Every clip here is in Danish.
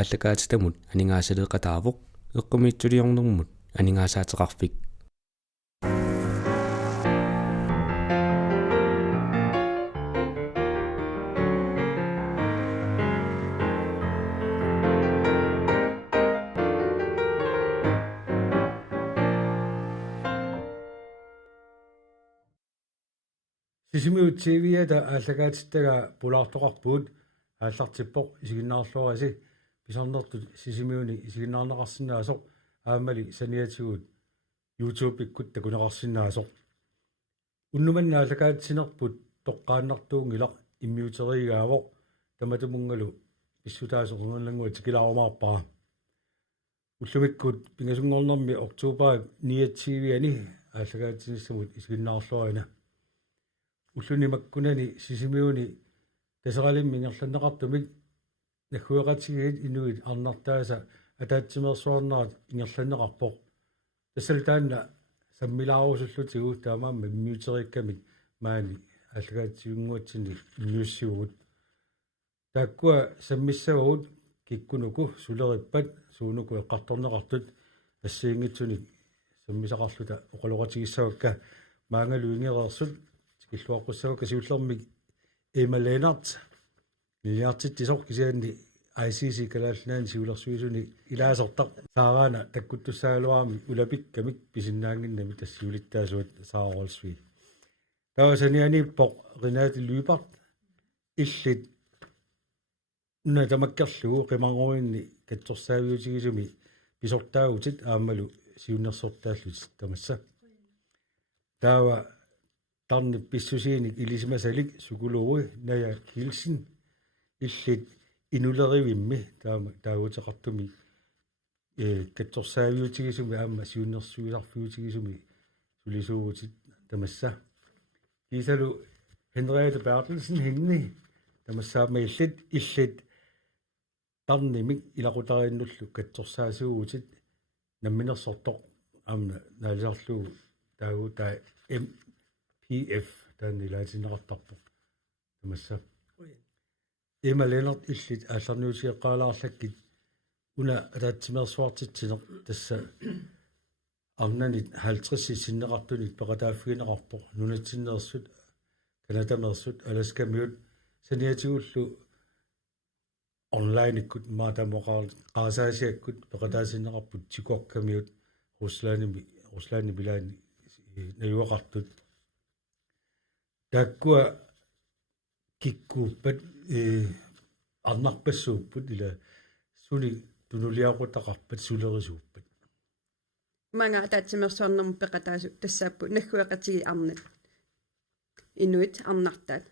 ааллакаатитамут анингаасалеэқатаавоқ эққумиитсулиорнэрмут анингаасаатеқарфик Sisimiut TV-ата ааллагаатиттага пулаартоқарпуут ааллартиппоқ исигиннаарлуараси писарнертут сисимиуни исигиннаарнеқарсинаасоқ аамали саниатигут YouTube иккут такунеқарсинаасоқ уннуманна ааллагаатсинерпут тоққааннартуунгилақ иммиутеригаавоқ таматумунгалу писсутаасоқунгерлангуа тикилаарумаарпара уллумиккут пингасунгорнэрми октообер 9 TV-ани ааллагаатсиниссамут исигиннаарлуарина уллунимаккунани сисимиуни тасералимми ингерланнеқартумик нахуеқатигит инуит арнартааса атаатсимерсуарнерат ингерланнеқарпоқ тассалтаанна саммилаарусуллутигу таамаамма миутериккамик маани аллагаатсиунгуатсини ньюссиугут тааккуа саммиссагут киккунуку сулериппат суунуку эққарторнеқартут ассиингитсуник саммисақарлута оқалоқатигиссавакка маангалуингереерсут иллуаққуссава касиуллермик Emma миллиартиттисоқ кисианни ICC калааллаани сиулерсуисуни илаасортақ саараана таккуттуссаалуарми улапиккамик писиннаангиннами тассиулиттаасуат сааролсуи таасанианиппоқ Renate Lybart иллит уна тамаккерлугу қимангоинни катсорсаавиутигисуми писортаагутит аамалу сиуннерсортааллут тамасса таава тарни писсусииник илисимасалик сукулууи ная хилсин иллит инулеривимми таагутеқартуми катсорсаавиутигисуми аама сиуннерсуисарфиутигисуми сулисуугутит тамасса кисалу Henriette Bertelsen хинни тамассаама иллит тарнимик илақутарииннуллу катсорсаасуугутит намминерсортоқ аамна наалисарлуу таагута MPF таанилаатинеқартарпоқ тамасса Emma Lennart иллит аалларниутиэққалаарлаккит уна атаатсимерсуартитсинеқ тасса арнанит 50 синнеқартунит пеқатааффигинеқарпоқ нунатсиннерсут канатамерсут аласкамиут саниатигуллу онлайн иккут маатамоқаар qaasаасиаккут пеқатаасиннеқарпут тикуаккамиут руслаани билаани наюақартут тааккуа киккууппат арнарпассууппут ила сули тунулиақутақарпат сулерисууппат манга таатсимерсуарнэрму пеқатаасу тассааппу наггуэқатиги арнат инуит арнартаат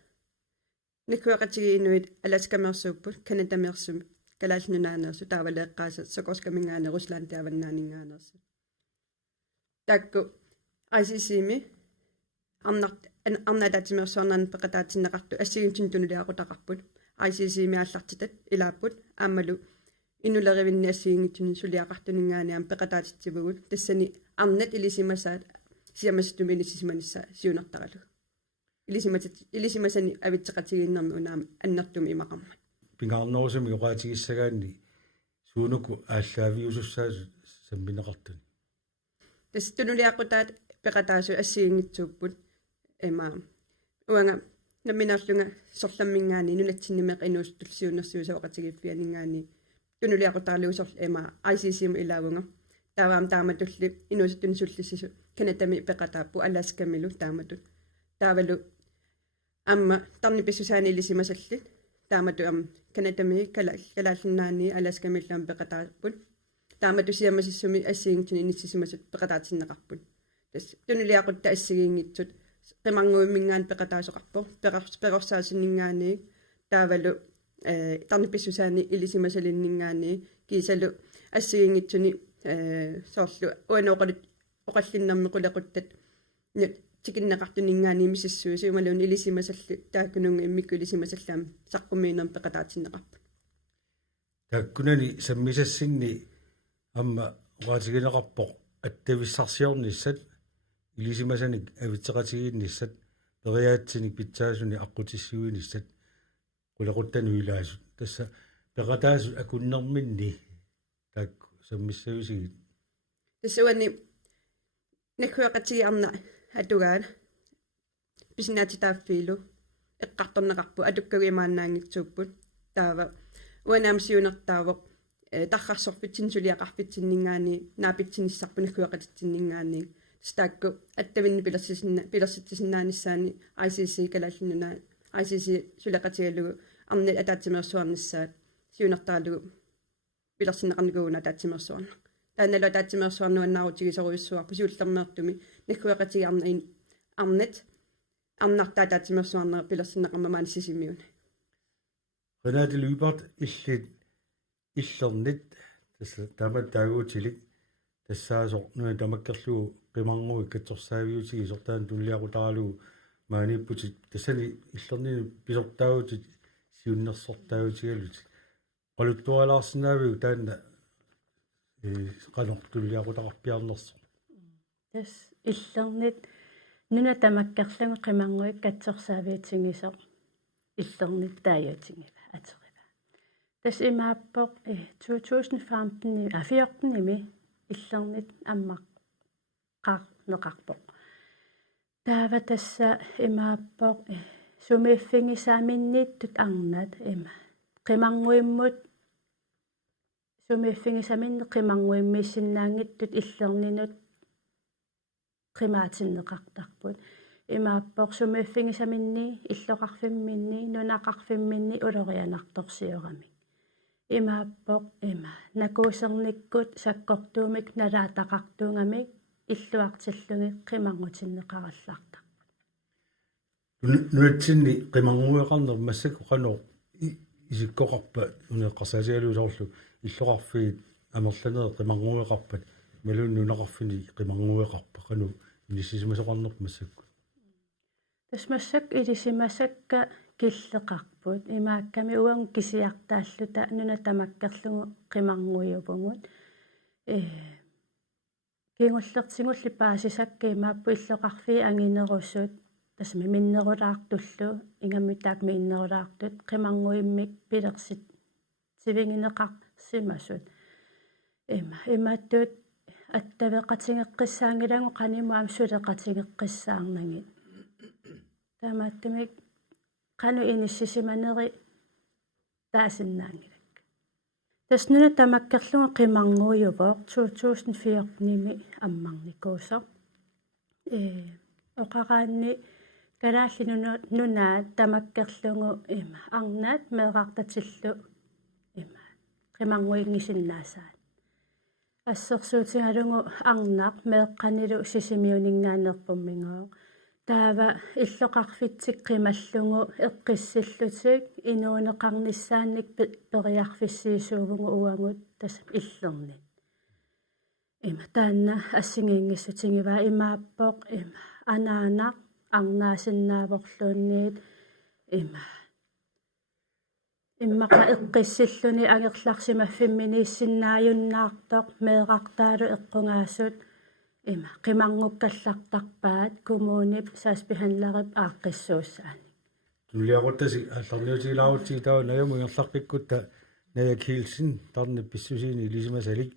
наггуэқатиги инуит аласкамерсууппут канатамерсуми калаалнунаанерсу таавалеэққааса сокорскамингаане руслаан тааваннаанингаанерсу такку ICC-ми арнатаатимерсуарнан пеқатаатиннеқарту ассигинтин тунулиақутақарпут ICC-ми ааллартитат илааппут аамалу инулеривинни ассигингитсуни сулиақартунингаанниам пеқатаатитсивгут тассани арнат илисимасаат сиамасатуми илисиманисса сиунартаралу илисимасани авитсеқатигииннэрми унаами аннертуми имақарма пингаарнерусами оqaатигиссагаанни суунуку ааллаавиусуссаасу самминеқартуни тас тунулиақутаат пеқатаасу ассигингитсууппут эма уанга наминерлунга сорламмингаани нулатсиннимеқ инуустулсиуннэрсуусавақатигиппианингаани тунулиақутаарлуусорл эма ICC-м илаавунга тааваам тааматулли инуусаттун суллиссису канатами пеқатааппу аласкамилу тааматут таавалу амма тарни писсусаани илисимасаллит таамату ам канатами калааллиннаани аласкамиллаам пеқатааппут таамату сиамасиссуми ассигингтуни иниссисимасут пеқатаатиннеқарпут тас тунулиақутта ассигингитсут qimangguimmingaan peqataasuqarpo peqorsaasiningaani taavalu tarnippissusaani ilisimasalinningaani kiisalu assigingitsuni soorlu uanoqalut oqallinnarmi qulequttat tikinneqartuningaani misissuusi umalun ilisimasallu taakkununga immikku ilisimasallaam saqqumiinern peqataatsinneqarpu taakkunani sammisassinni amma oqaatigineqarpoq attavissarsiornissat илисимасаник авитсеқатигиинниссат периаатсиник питсаасуни аққутиссуинissat қулеқуттануилаасут тасса peqataas akunnerminni taak sammissavisigit тассуани накуақатигиарна атугаала писинаатитааффиилу эққарторнеқарпу атуккагимаанаангитсууппут таава уанаамсиунертаавоқ таррарсорпитсин сулиақарпитсиннингаани наапитсиниссарпу накуақатитсиннингаани стаакку аттавинни пилерситсиннааниссаани ICC калааллинуна ICC сулеқатигалугу арнит атаатсимерсуарниссаат сиунертаалугу пилерсиннеқарникууна таатсимерсуарна тааннала таатсимерсуарнуаннаарутигисоруйуссуарпу сиуллермеэртуми накуақатигиарна арнит арнартаа таатсимерсуарнера пилерсиннеқармамаани сисимиуна Renate Lybert иллернит тасса таамат таагуутилик тассаасор нуа тамаккерлугу qimangui katsorsaaviyutigi sortaan tulliaqutaralugu maaniipputit tassani иллернини писортаагутит сиуннерсортаагутигалут qaluttualaarsinaavigu taanna qanortulliaqutaqarpiarnerso тас иллернит нуна тамаккерлугу qimangui katsorsaaviyutigisoq иллернит таajutигива атерива тас имааппоқ 2015 14-ими иллернит аммақ неқарпоқ таава тасса имааппоқ сумииффигисааминнииттут арнат има qimangуиммут сумииффигисаминне qimangуиммиссиннаангиттут иллернинут qimaatinneqartarput имааппоқ сумииффигисаминни иллоқарфимминни нунақарфимминни улорианарторсиорами имааппоқ има накуусерниккут саккортуумик налаатақартуунгамик иллуартиллуги qimangutиннеқаралларта нуатсинни qimangуеқарнер массаку қано исиккоқарпа унеққарсаасигалуусоорлу иллоқарфигит амерланер qimangуеқарпат малун нунақарфини qimangуеқарпа қано инисисимасоқарнер массакку тасмассак илисимасакка киллеқарпут имаакками уан кисиартааллута нуна тамаккерлугу qimangуйупугут кингуллертингулли паасисакка имааппу иллоқарфи ангинеруссут тасми миннерулаартуллу ингаммитаак миннерулаартут qimangуиммик пилерсит сивингинеқарсимасут имааттут аттавеқатингеққиссаангилагу қанимуам сулеқатингеққиссаарнагит таамааттамик қану иниссисиманери таасиннаангилак таснуна тамаккерлугу qimangуйувоқ 2014-ними аммарникуусоқ оқараанни калааллинуна нунаа тамаккерлугу има арнаат меэқартатиллу има qimangуингисиннаасаат ассерсуутингалугу арнақ меэққанилу сисимиунингаанерпуммингоо таава иллоқарфитсик qimallungu эққиссиллутик инуунеқарниссаанник периарфиссиисуугунгу уангут тас иллерни има таанна ассигингиссутингива имааппоқ има анаанақ арнаасиннааворлуунниит има иммақа эққиссиллуни агерларсимаффимминииссиннааюннаартоқ меэқартаалу эққунгаасут има qimangukkallartarpaat kommunip saasbihanlarip aaqqissuussaani tulliaqutasi алларниутигилаарутсиг таа наяму ингерларпиккутта наякиилсин тарни писсусиини илисимасалик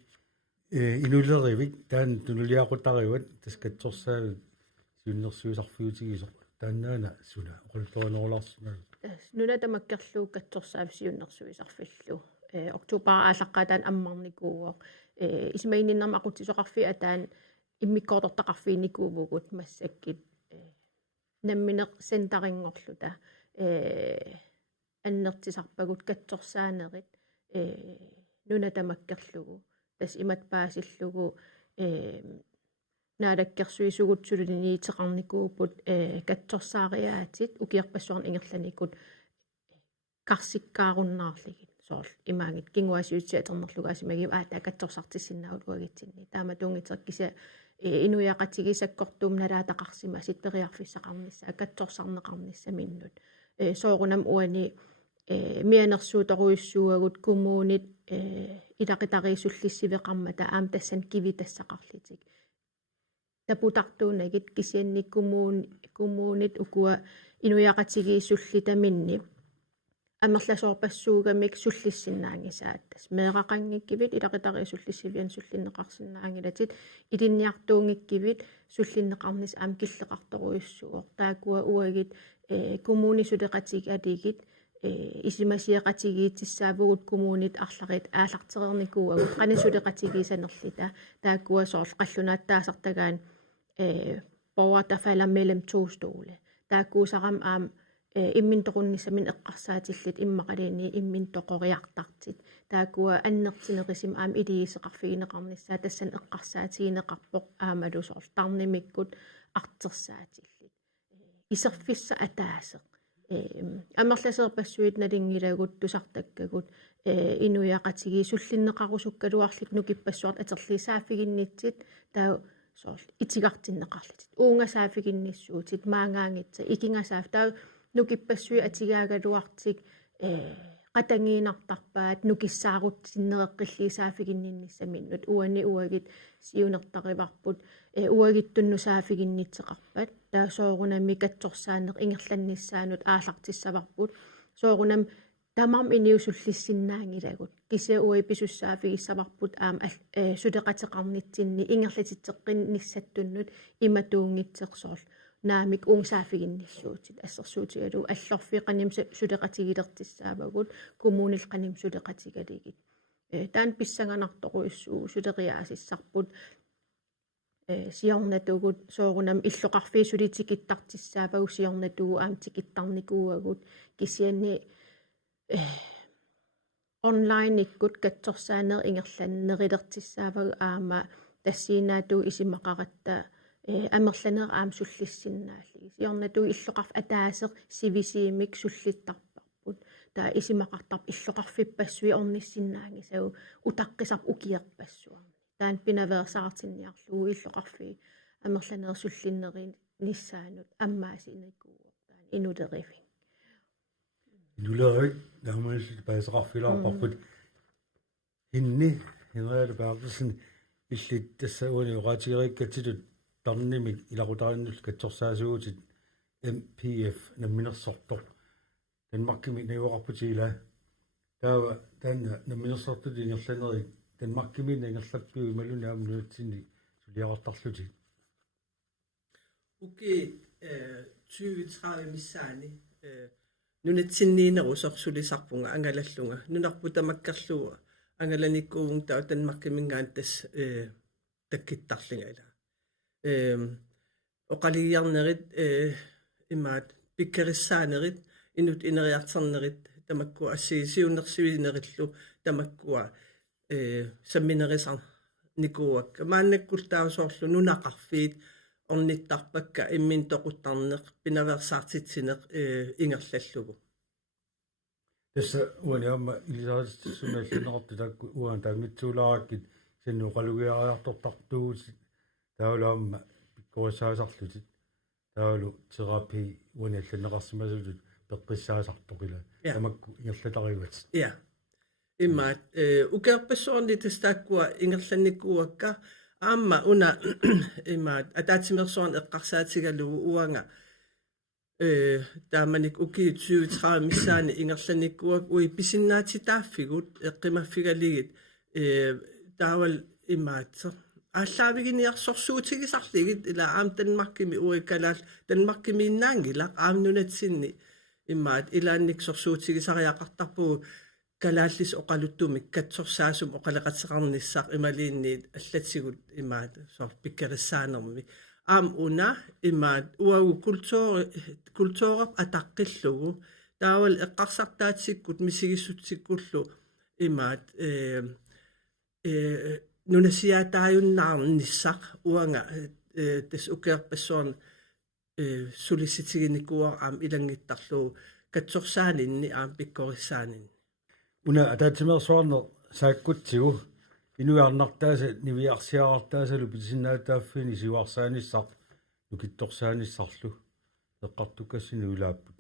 инулеривик таан туллиақутариват таскатсорсаавик сиуннерсуисарфиутигисо тааннаана суна оқултуанерулаарсинаа нуна тамаккерлуу катсорсаав сиуннерсуисарфиллу октубер ааллаққатаан аммарникуугоқ исмаининнерма aquttisoqarfi атаан иммиккоортортақарфиникуувгут массаккит намминеқ сентарингорлута аннертисарпагут катсорсаанерит нуна тамаккерлугу тас имат паасиллугу наалаккерсуисугутсулунинитеқарникууппут катсорсаариаатит укиарпассуарн ингерланикут карсиккааруннаарлигит соорл имаангит кингуасиутсиатернерлугаасимагим аата катсорсартиссиннаут уагитсинни таама тунгитеркиса инуяақатигисаккортуум налаатақарсимасит периарфиссақарнissaа катсорсарнеқарнissaа миннут соорунам уани мианерсууторуиссууагут коммуунит илақитариисуллиссивеқармата аам тассан кивитассақарлитик тапутартуунагит кисианник коммуунит укуа инуяақатигииссуллитаминни амерласоорпассуугамик суллиссиннаангисааттас меэқақангиккивит илақитари суллиссивиан суллиннеқарсиннаангилатит илинниартуунгиккивит суллиннеқарнис аам киллеқарторуйуссуор таакуа уагит коммуни сулеқатиг алигит исимасиақатигиитсаавгут коммунит арларит аалартерерникууагут қани сулеқатигисанерлита таакуа соор қаллунааттаасартагаан borgerta mellem to stole. Taakkuusaqam aam immintoqunnissamin eqqarsaatилlit иммақалиини имминтоқориартартит таакуа аннертинеқисим аам илигисеқарфигинеқарнissaа тассан эққарсаатигинеқарпоқ аамалусоор тарнимиккут артерсаатиллит исерфисса атаасеқ амерласеерпассуит налингилагут тусартаккагут инуяқатиги суллиннеқарусуккалуарлит нукиппассуарт атерлисааффигиннитсит таа соор итигартиннеқарлитит уungасааффигинниссуутит маангаангитса икингасаав таа нукиппассуи атигаагалуартик qatangиинартарпаат нукиссаарутсиннеққиллисааффигиннинниссаминнут уани уагит сиунертариварпут уагиттуннусааффигиннитсеқарпат таа соорунами катсорсаанеқ ингерланниссаанут аалартиссаварпут соорунам тамам иниусуллиссиннаангилагут кися уи писуссаафигиссаварпут аам сулеқатеқарнитсинни ингерлатитсеққинниссаттуннут иматуунгитсеқсоор наамик унгсаафигинниссуутит ассерсуутигалу аллорфиқаним сулеқатигилертиссаавагут коммунил қаним сулеқатигалигит таан писсаганарторуйуссуу сулеқиаасиссарпут сиорнатугут соорунам иллоқарфи сулитикиттартиссаавагу сиорнатугу аам тикиттарникууагут кисианни онлайн иккут катсорсаанер ингерланнерилертиссаавагу аама тассиинаату исимақаратта амерланер аам суллиссиннаалли сиорнату иллоқарф атаасеқ сивисиимик суллиттарпарпут таа исимақартарп иллоқарфиппассуи орниссиннаангисагу утаққисарп укиерпассуарни таан пинаверсаартинниарлугу иллоқарфи амерланер суллиннерин ниссаанут аммаасиникууор таан инулериви инулерик намаас паасеқарфилаарпарпут инни Henriette Bertelsen иллит тассауни оратигериккатилут тарнимик илақутариннус катсорсаасуутит MPF намминерсорпор Danmarkimi наюоқарпутигила таава таанна намминерсортут ингерланери Danmarkimi ингерлаппиу малунаам нуутсинни сулиақартарлути уки 2030 миссаани нунатсинниинерусор сулисарпунга ангалаллунга нунарпутамаккерлуга ангаланиккуугун таа Danmarkimингаан тас таккиттарлингала оқалиарнерит имаат пиккериссаанерит инут инериартернерит тамаккуа ассигисиуннерсивинериллу тамаккуа самминерисар никууак мааннаккултаусоорлу нунақарфиит орниттарпакка иммин тоқуттарнеқ пинаверсаартитсинеқ ингерлаллугу тасса уаниамма илисаатиссуналлинеқарту такку уан таангитсуулаараккит синнуқалугиариартортартуут таулаамма пиккорисаасарлутит таулу терапи уаниалланеқарсимасулут пеққиссаасартоқила тамакку ингерлатариват я иммаат укерпассуарни тастааккуа ингерланниккуакка аама уна имаат атаатимерсуарни эққарсаатигалугу уанга тааманик уки 2030 миссаани ингерланниккуак уи писиннаатитааффигут эққимаффигалигит таавал имаатсо ааллаавигиниарсорсуутигисарлигит ила аам Danmarkimi уикалаал Danmarkimiinnaangila аамнунатсинни имаат илаанник сорсуутигисариақартарпугу калааллис оқалуттумик катсорсаасум оқалеқатеқарниссаақ ималиинниит аллатсигут имаат сор пиккериссаанерми аам уна имаат уагу культуурап атаққиллугу таавал эққарсартаатсиккут мисигиссутсиккуллу имаат нунасиаатааюннаарниссақ уанга тас укеерпассуарн сулисситигиникуар аам илангиттарлуу катсорсаанинни аам пиккориссаанин уна атаатимерсуарнер сааккутсигу инуиарнартааса нивиарсиаартаасалу писиннаатааффини сиуарсааниссар нукитторсааниссарлу эққартукассини улааппут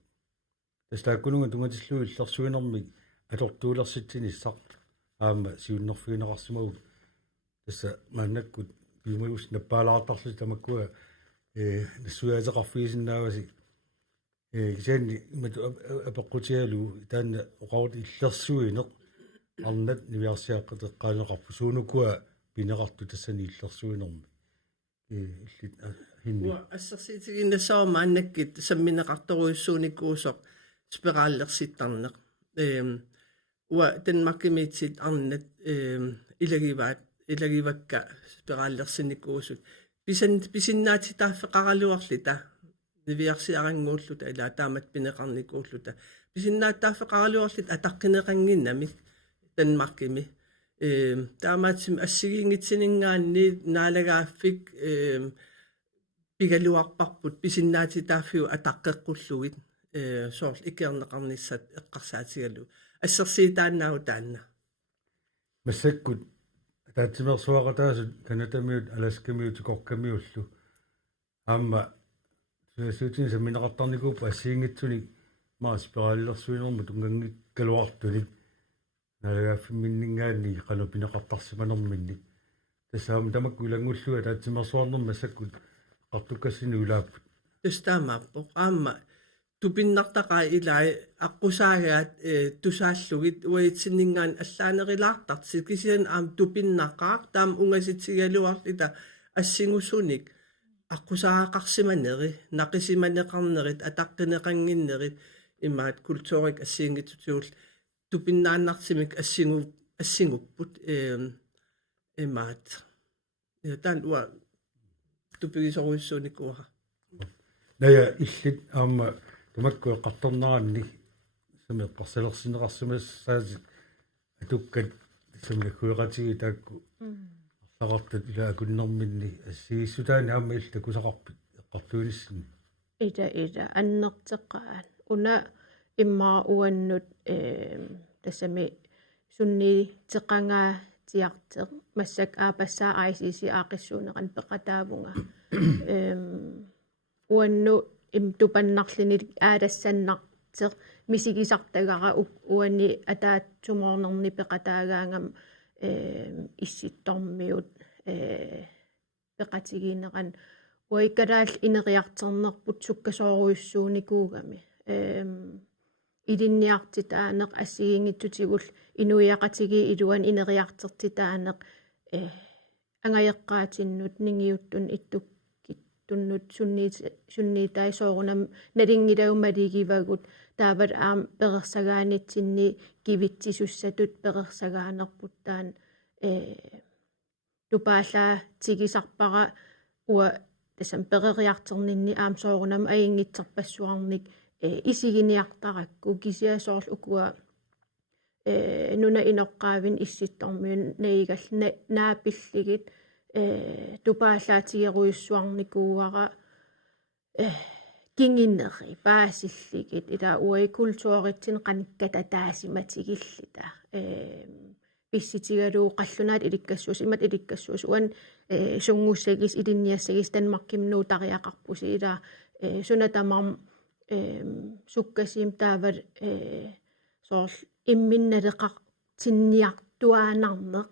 тастааккунунга тунгатиллуи иллерсуинермик алортуулерситсиниссар аама сиуннерфигинеқарсимагу тасса мааннаккут пимагус наппаалаартарлу тамаккуа нассуяатеқарфигисиннааваси кисаанни имату апаққутиалу таанна оқарут иллерсуинеқ арнат нивиарсиаққатеққаанеқарпу суунукуа пинеқарту тассани иллерсуинерми иллит хинни ассерсиитигиннасаормааннаккит самминеқарторуйуссууникуусоқ спирaallersittарнеқ уа танмаккимиитсит арнат илагивакка спирaallersinikkuusut писиннаатитааффеқаралуарлита нивиарсиарангууллута ила таамат пинеқарникууллута писиннааттааффеқаралуарлит атаққинеқангиннами танмаккими таамаатсим ассигингитсинингаанни наалагааффик пигалуарпарпут писиннаатитааффиу атаққеққуллугит соорл икернеқарниссат эққарсаатигалу ассерсиитааннаау таанна массаккут таатсимерсуақатаасут канатамиут аласкамиут коркамиуллу аама сүүтин саминеқартарникуупа ассиингитсуник маасперааллерсуинерму тунгангит калуартуник налагааффимминнингаанни қалу пинеқартарсиманерминни тассаама тамаккулангуллуа таатсимерсуарнер массаккут qартуккассини улааппут тустаамааппоқ аама тупиннартақаа илаа аққусаагаат тусааллугит уаитсиннингаан аллаанерилаартарти кисиан аам тупиннақаа таам унгаситсигалуарлита ассингуссуник аққусааақарсиманери нақисиманеқарнерит атаққинеқангиннерит имаат культурик ассиингитсутиул тупиннааннартимик ассингуппут имаат таан уа тупигисоруйуссууникуара ная иллит аама тамакку qattorneraanni самеққарсалерсинеқарсимассааси атуккат самлаккуеқатиги таакку арлақартат ила акуннэрминни ассигиссутаани аама илта кусақарпит эққартуунissimi ида аннертеққаан уна иммаа уаннут тассами сунни теқангаа тиартеқ массак аапассаа ICC аақиссуунеқан пеқатаавунга уанну им тупаннарлинит аалассаннартеқ мисигисартагара уанни атаатсумоорнерни пеқатаагаангам исситтормиут пеқатигинеран уиккадаал инериартернерпут суккасооруйуссууникуугами илинниартитаанеқ ассигингитсутигул инуиақатиги илуан инериартертитаанеқ ангаяққаатиннут нингиуттун иттуккиттуннут сунниитай соорунам налингилаумалигивагут таават аам перерсагаанитсинни кивитсисуссатут перерсагаанерпут таан тупаалаа тигисарпара уа тасам перериартернинни аам соорунам аингитсерпассуарник исигиниартаракку кисиасоорл укуа нуна инеққаавин исситтормиун наигал наапиллигит тупаалаатигеруйуссуарникууара кингиннери паасиллигит ила уи культуоритсин қаникката таасиматигиллита писситигалуу қаллунаат иликкассуус имат иликкассуус уан сунгуссагис илинниассагис танмаркимнуу тариақарпуси ила сунатамарм суккасим таавал соорл имминналеқар тинниартуаанарнеқ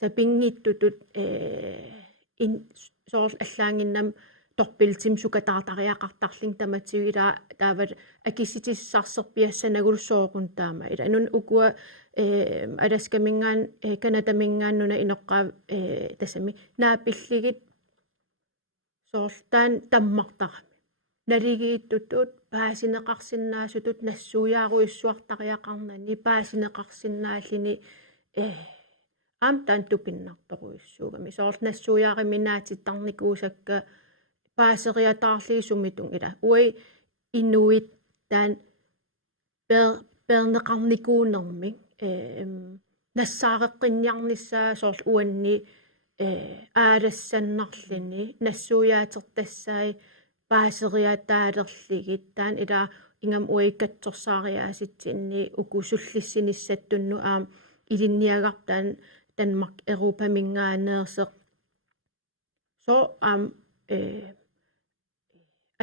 сапингиттутут ин соорл аллаангиннам торпилтим сукатаартариақартарлин таматсигила таавал акисситиссарсерпиассанагулсоорун таама ила нун укуа аласкамингаан канатамингааннуна инеққаа тассами наапиллигит соорл таан таммартарами налигииттутут паасинеқарсиннаасутут нассуяаруиссуартариақарнани паасинеқарсиннааллини аам таан тупиннарторуиссуугами соорл нассуяариминаатиттарникуусакка паасериатаарлиисумитун ила уи инуит таан пернеқарникуунерми нассаареққинниарниссаа соорл уанни аалассаннарлини нассуяатертассаи паасериатаалерлигит таан ила ингам уиккатсорсаариааситсинни укусуллиссиниссаттунну аам илинниагартаан Danmark Europa mingaanерсеқ со аам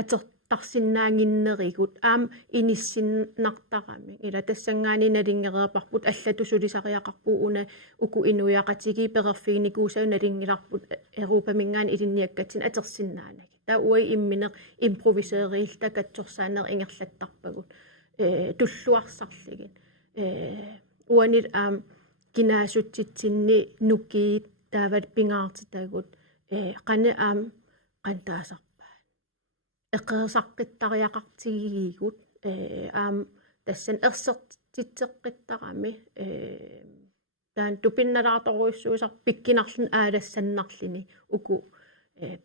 атерtarsinnaanginnerigут аам иниссиннартарами ила тассангаани налингереерпарпут аллатусулисариақарпуу уна уку инуяқатиги перерфигникуусау налингиларпут Europa mingaan илинниаккатсин атерсиннаанагит таа уи имминеқ импровисеериилта катсорсаанер ингерлаттарпагут туллуарсарлигин уанит кинаасутситсинни нукиит таават пингаартитагут qane qantaasarpaat эққерсаққиттариақартигигигут тассан ерсертитсеққиттарами таан тупинналаарторуиссуусар пиккинарлун аалассаннарлини уку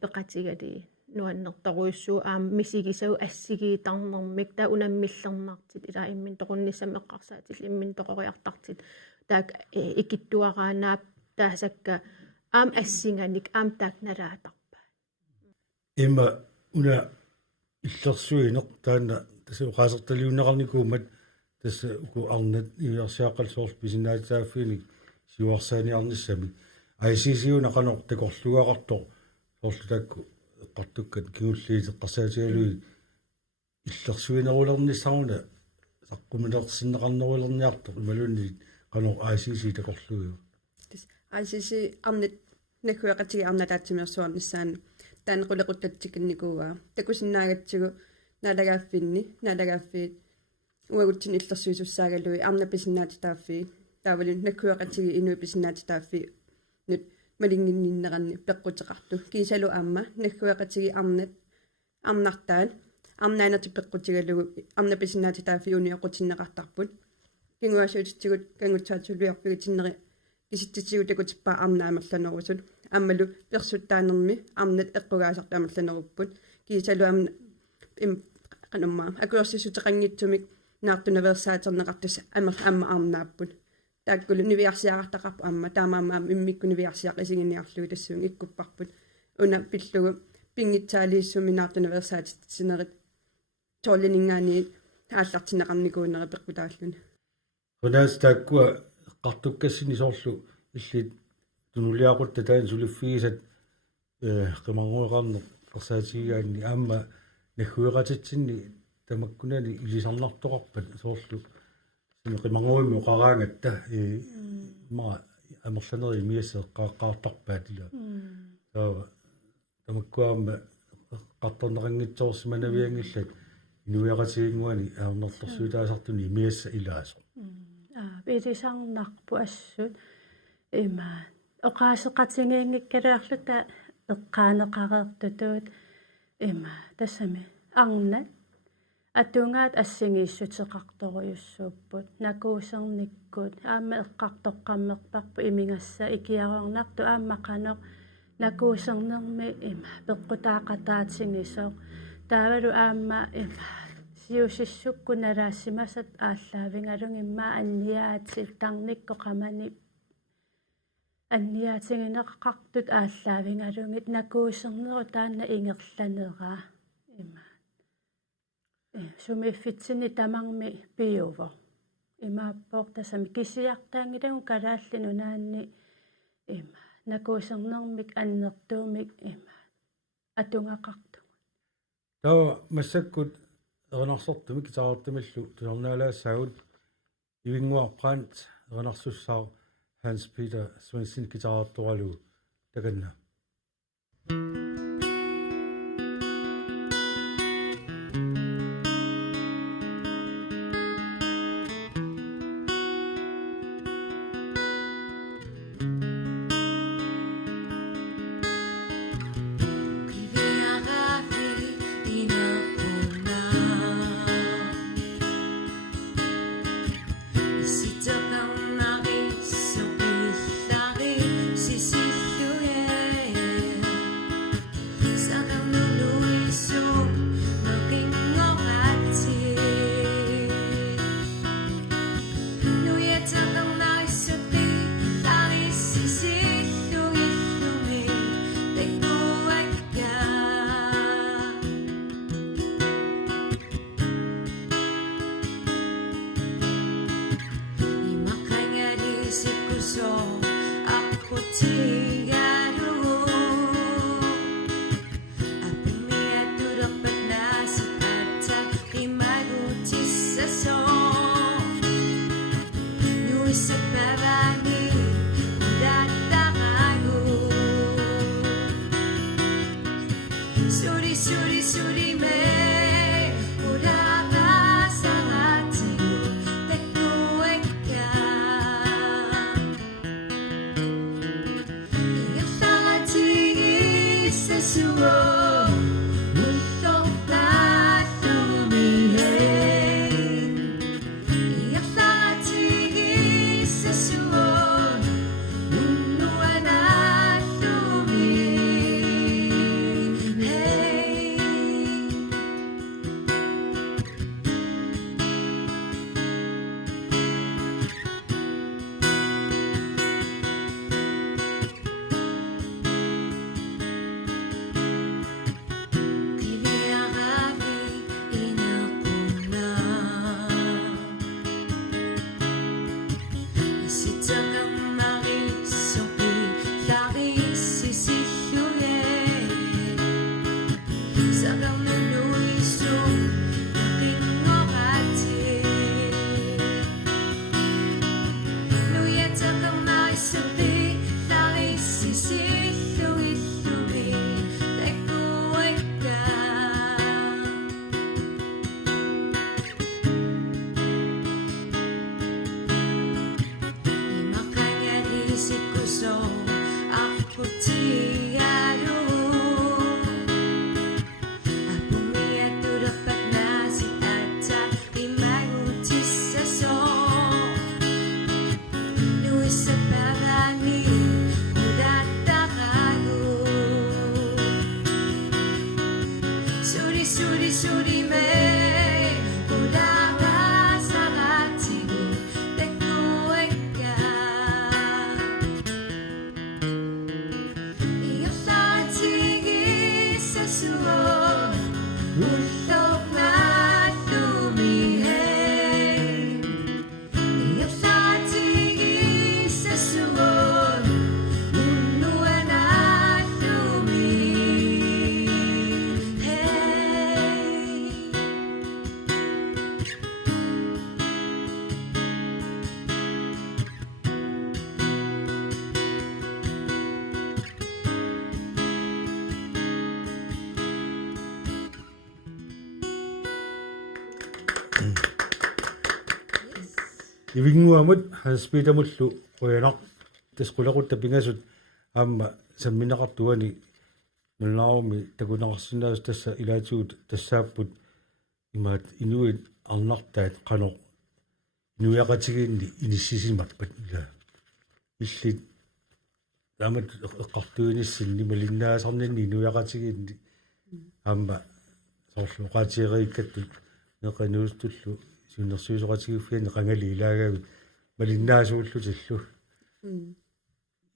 пеқатигали нуаннерторуиссуу мисигисау ассигиитарнэрмик таа унаммиллернартит илаа иммин тоқунниссам эққарсаатил иммин тоқориартартит таак икиттуараанаап таасакка ассинганик таакналаатарпа имма уна иллерсуинеқ таана тасу qaasерталиуннеқарникуумат тасса уку арнат иерсиаққалсоорс писинаатсааффиник сиуарсааниарниссами ICC-уна қанор такорлугаақартор соорлутаакку эққартуккат кигуллиитеққарсаатигалуи иллерсуинерулерниссаруна саққумилерсиннеқарнерулерниартор ималунни қанор ICC такорлугиу ICC арнит накуяқатиги арналаатсимерсуарниссаан таанеқулеқуттатсикинникууга такусиннаагатсигу налагааффиит уагутсин иллерсуисуссаагалуи арна писиннаати тааффи таавалун накуяқатиги инуи писиннаати тааффи нут малингинниннеранни пеққутеқарту кисалу аама накуяқатиги арнартаан арнаанати пеққутигалугу арна писиннаати тааффи униоқутиннеқартарпут кингуасуутитсигут кангутсаатсулуиарпигутиннери киситтитсигутакутиппаа арнаамерланерусут аммалу персуттаанерми арнат эққугаасартаамерланеруппут кисалу амна канамма акуерсисутеқангитсумик наартунаверсаатернеқартус амма арнааппут тааккулу нивиарсиарартақарпу амма таамаама иммикку нивиарсиақисигиниарлуги тассуун иккуппарпут уна пиллугу пингитсаалииссуми наартунаверсаатитсинерит тооллинингаани ааллартинеқарникуунери пеққутааллуни хонаас тааккуа qартуккассини соорлу иллит тунулиақутта таан сулиффигисат qimangуеқарнеқ персаатигигаанни аама нахуеқатитсинни тамаккунани илисарнартоқарпат соорлу сими qimangуими оқараангатта маа амерланери имиассеэққааққаартарпаат ила таа тамаккуаама qартарнеқангитсоорсиманавиангиллат инуяқатигингуани аернерлэрсуутаасартуни имиасса илаасо пилисарнарпу ассут има оқаасеқатингиангиккалаарлута эққаанеқареертутуут има тассами арнат атунгаат ассигииссутеқарторуйуссууппут накуусерниккут аама эққартоққаммерпарпу имингасса икиаруарнарту аама қанеқ накуусернерми има пеққутаақатаатсигисоо таавалу аама има сиусиссукку налаассимасат ааллаавингалунгимма анниаати тарникко қамани анниаатингинеққартут ааллаавингалунгит накуусернеру таанна ингерланераа има сумиффитсини тамарми пиуво имааппортасами кисиартаангилагу калааллину наанни има накуусернермик аннертуумик има атунгақарту таа массаккут эрнарсортумик китаартумиллу тулернаалаассаагут ивингуарпраант эрнарсуссаа Hans Peter Svensen китаартуалу таканна Sitter kan nari så billari, sisillu ивингуамут хаспитамуллу қуянақ тасқулақутта пингасут аама самминақартуани нуллаарми такунақарсинаас тасса илаатигут тассааппут имаат инуит арнартаат қано нуяқатигиинни иниссисимарпат ила иллит ламат эққартуинissинни малиннаасарнинни нуяқатигиинни аама соорлуқаатиерииккаттут неқануустуллу синнерсуисоқатигуффиани қангали илаагавит малиннаасууллутиллу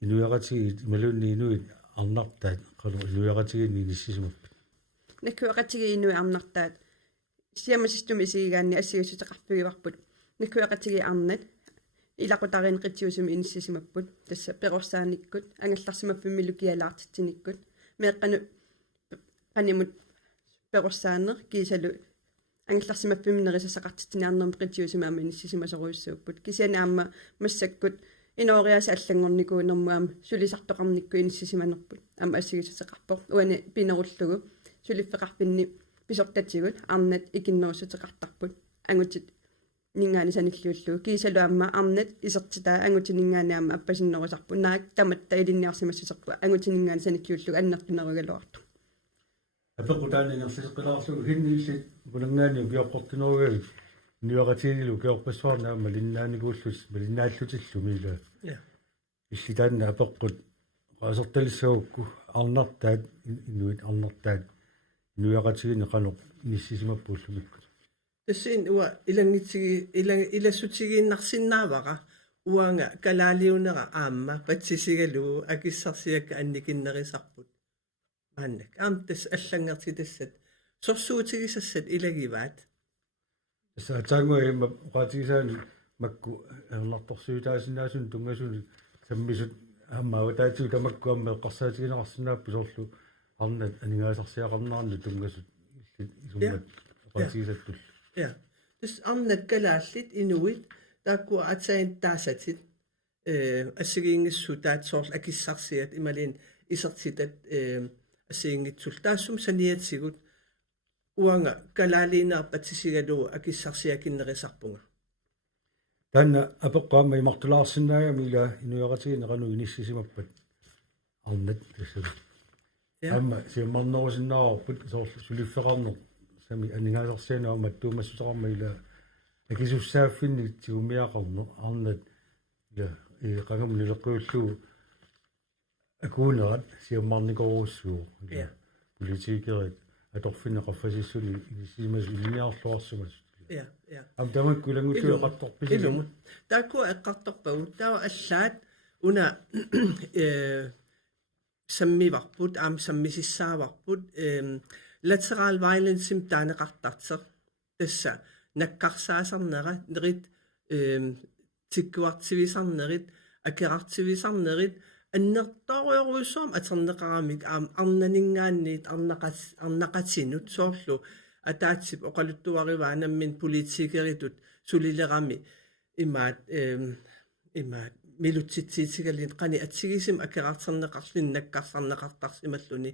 инуяқатигит малунни инуит арнартаат қало инуяқатигиинни иниссисимарпат наккуақатиги инуи арнартаат сиамасистуми сигигаанни ассигасутеқарпигиварпут наккуақатиги арнат илақутарин қитсиусуми иниссисимаппут тасса перорсааниккут ангалларсимаффиммилу киалаартитсиниккут меэққану панимут перорсаанер кисалу ангалларсимаффимнерисасақартитсиниарнерми қитсиусимаама иниссисимасоруйуссууппут кисианаама массаккут инориаса аллангорникуунэрмуама сулисартоқарникку иниссисиманерпут аама ассигисутеқарпоқ уани пинеруллугу сулиффеқарпинни писортатигут арнат икиннерусутеқартарпут ангутит нингаани саниллууллу кисалуамма арнат исертитаа ангутинингаанаама аппасиннерусарпу наак таматта илинниарсимассусерпу ангутинингаани саниллууллугу аннертинеругалуарту апеқутаанинерсисеққилаарлугу хинниллит пулангаани пиоққортинеругали нуақатигилу кеорпассуарнаа малиннааникууллус малиннааллутиллу мила иллитаанна апеққут qaasartalissaukku arnartaat inuit arnartaat nuaqatigini qaneq nissisimappuullumikku tassin uwa ilassutigiinnarsinnaavaqa uanga kalaaliunera aamma patsisigalu akissarsiakka annikinnerisarput maannak aamtas allangertitassat sorsuutigisassat ilagivaat saataangu imma qaatigisaani makku erlartorsuutaasinaasun tungasuni sammisut аммаутаату тамаккуамма эққарсаатигинеқарсинааппу соорлу арнат анигаасарсиақарнаарни тунгасут исуммат оqatigisattul я тус арнат калааллит инуит таакку атсаин таасатит ассигиингиссу таатсоорл акиссарсиат ималин исертитат ассигингитсул таассум саниатсигут uanga kalaliinerpat sisigalu akissarsiakinnerisarpunga Tänne apokkaamma imartulaarsinnaagami ila inuiaqatigineqanu inissisimappat arnat tassala. Amma siammarnerusinnaarput suliffeqarneq sami aningaasarsianaama tuumassutaqarma ila akisussaaffini tigumiaqarno arnat ila qangamni leqquullu akuunerat siammarnikoruussuu politiikerit atorfinne qaffasissuni inissisimasu iliniarluarsumas am tamak kulangutu qattorpisi ilumut taakku eqqartorpagut taa allaat una sammivarput am sammisissaavarput lateral violence taaneqartarteq tassa nakkarsaasarnerit tikkuartivisarnerit akerartivisarnerit annertoruuruussuam aterneqaramik aam arnaningaanniit arnaqatinut soorlu ataatsip oqaluttuarivaanammin politiikeritut sulilerami imaat milutsitsiitigalit qani atsigisim akerarterneqarlin nakkarsarneqartarsimalluni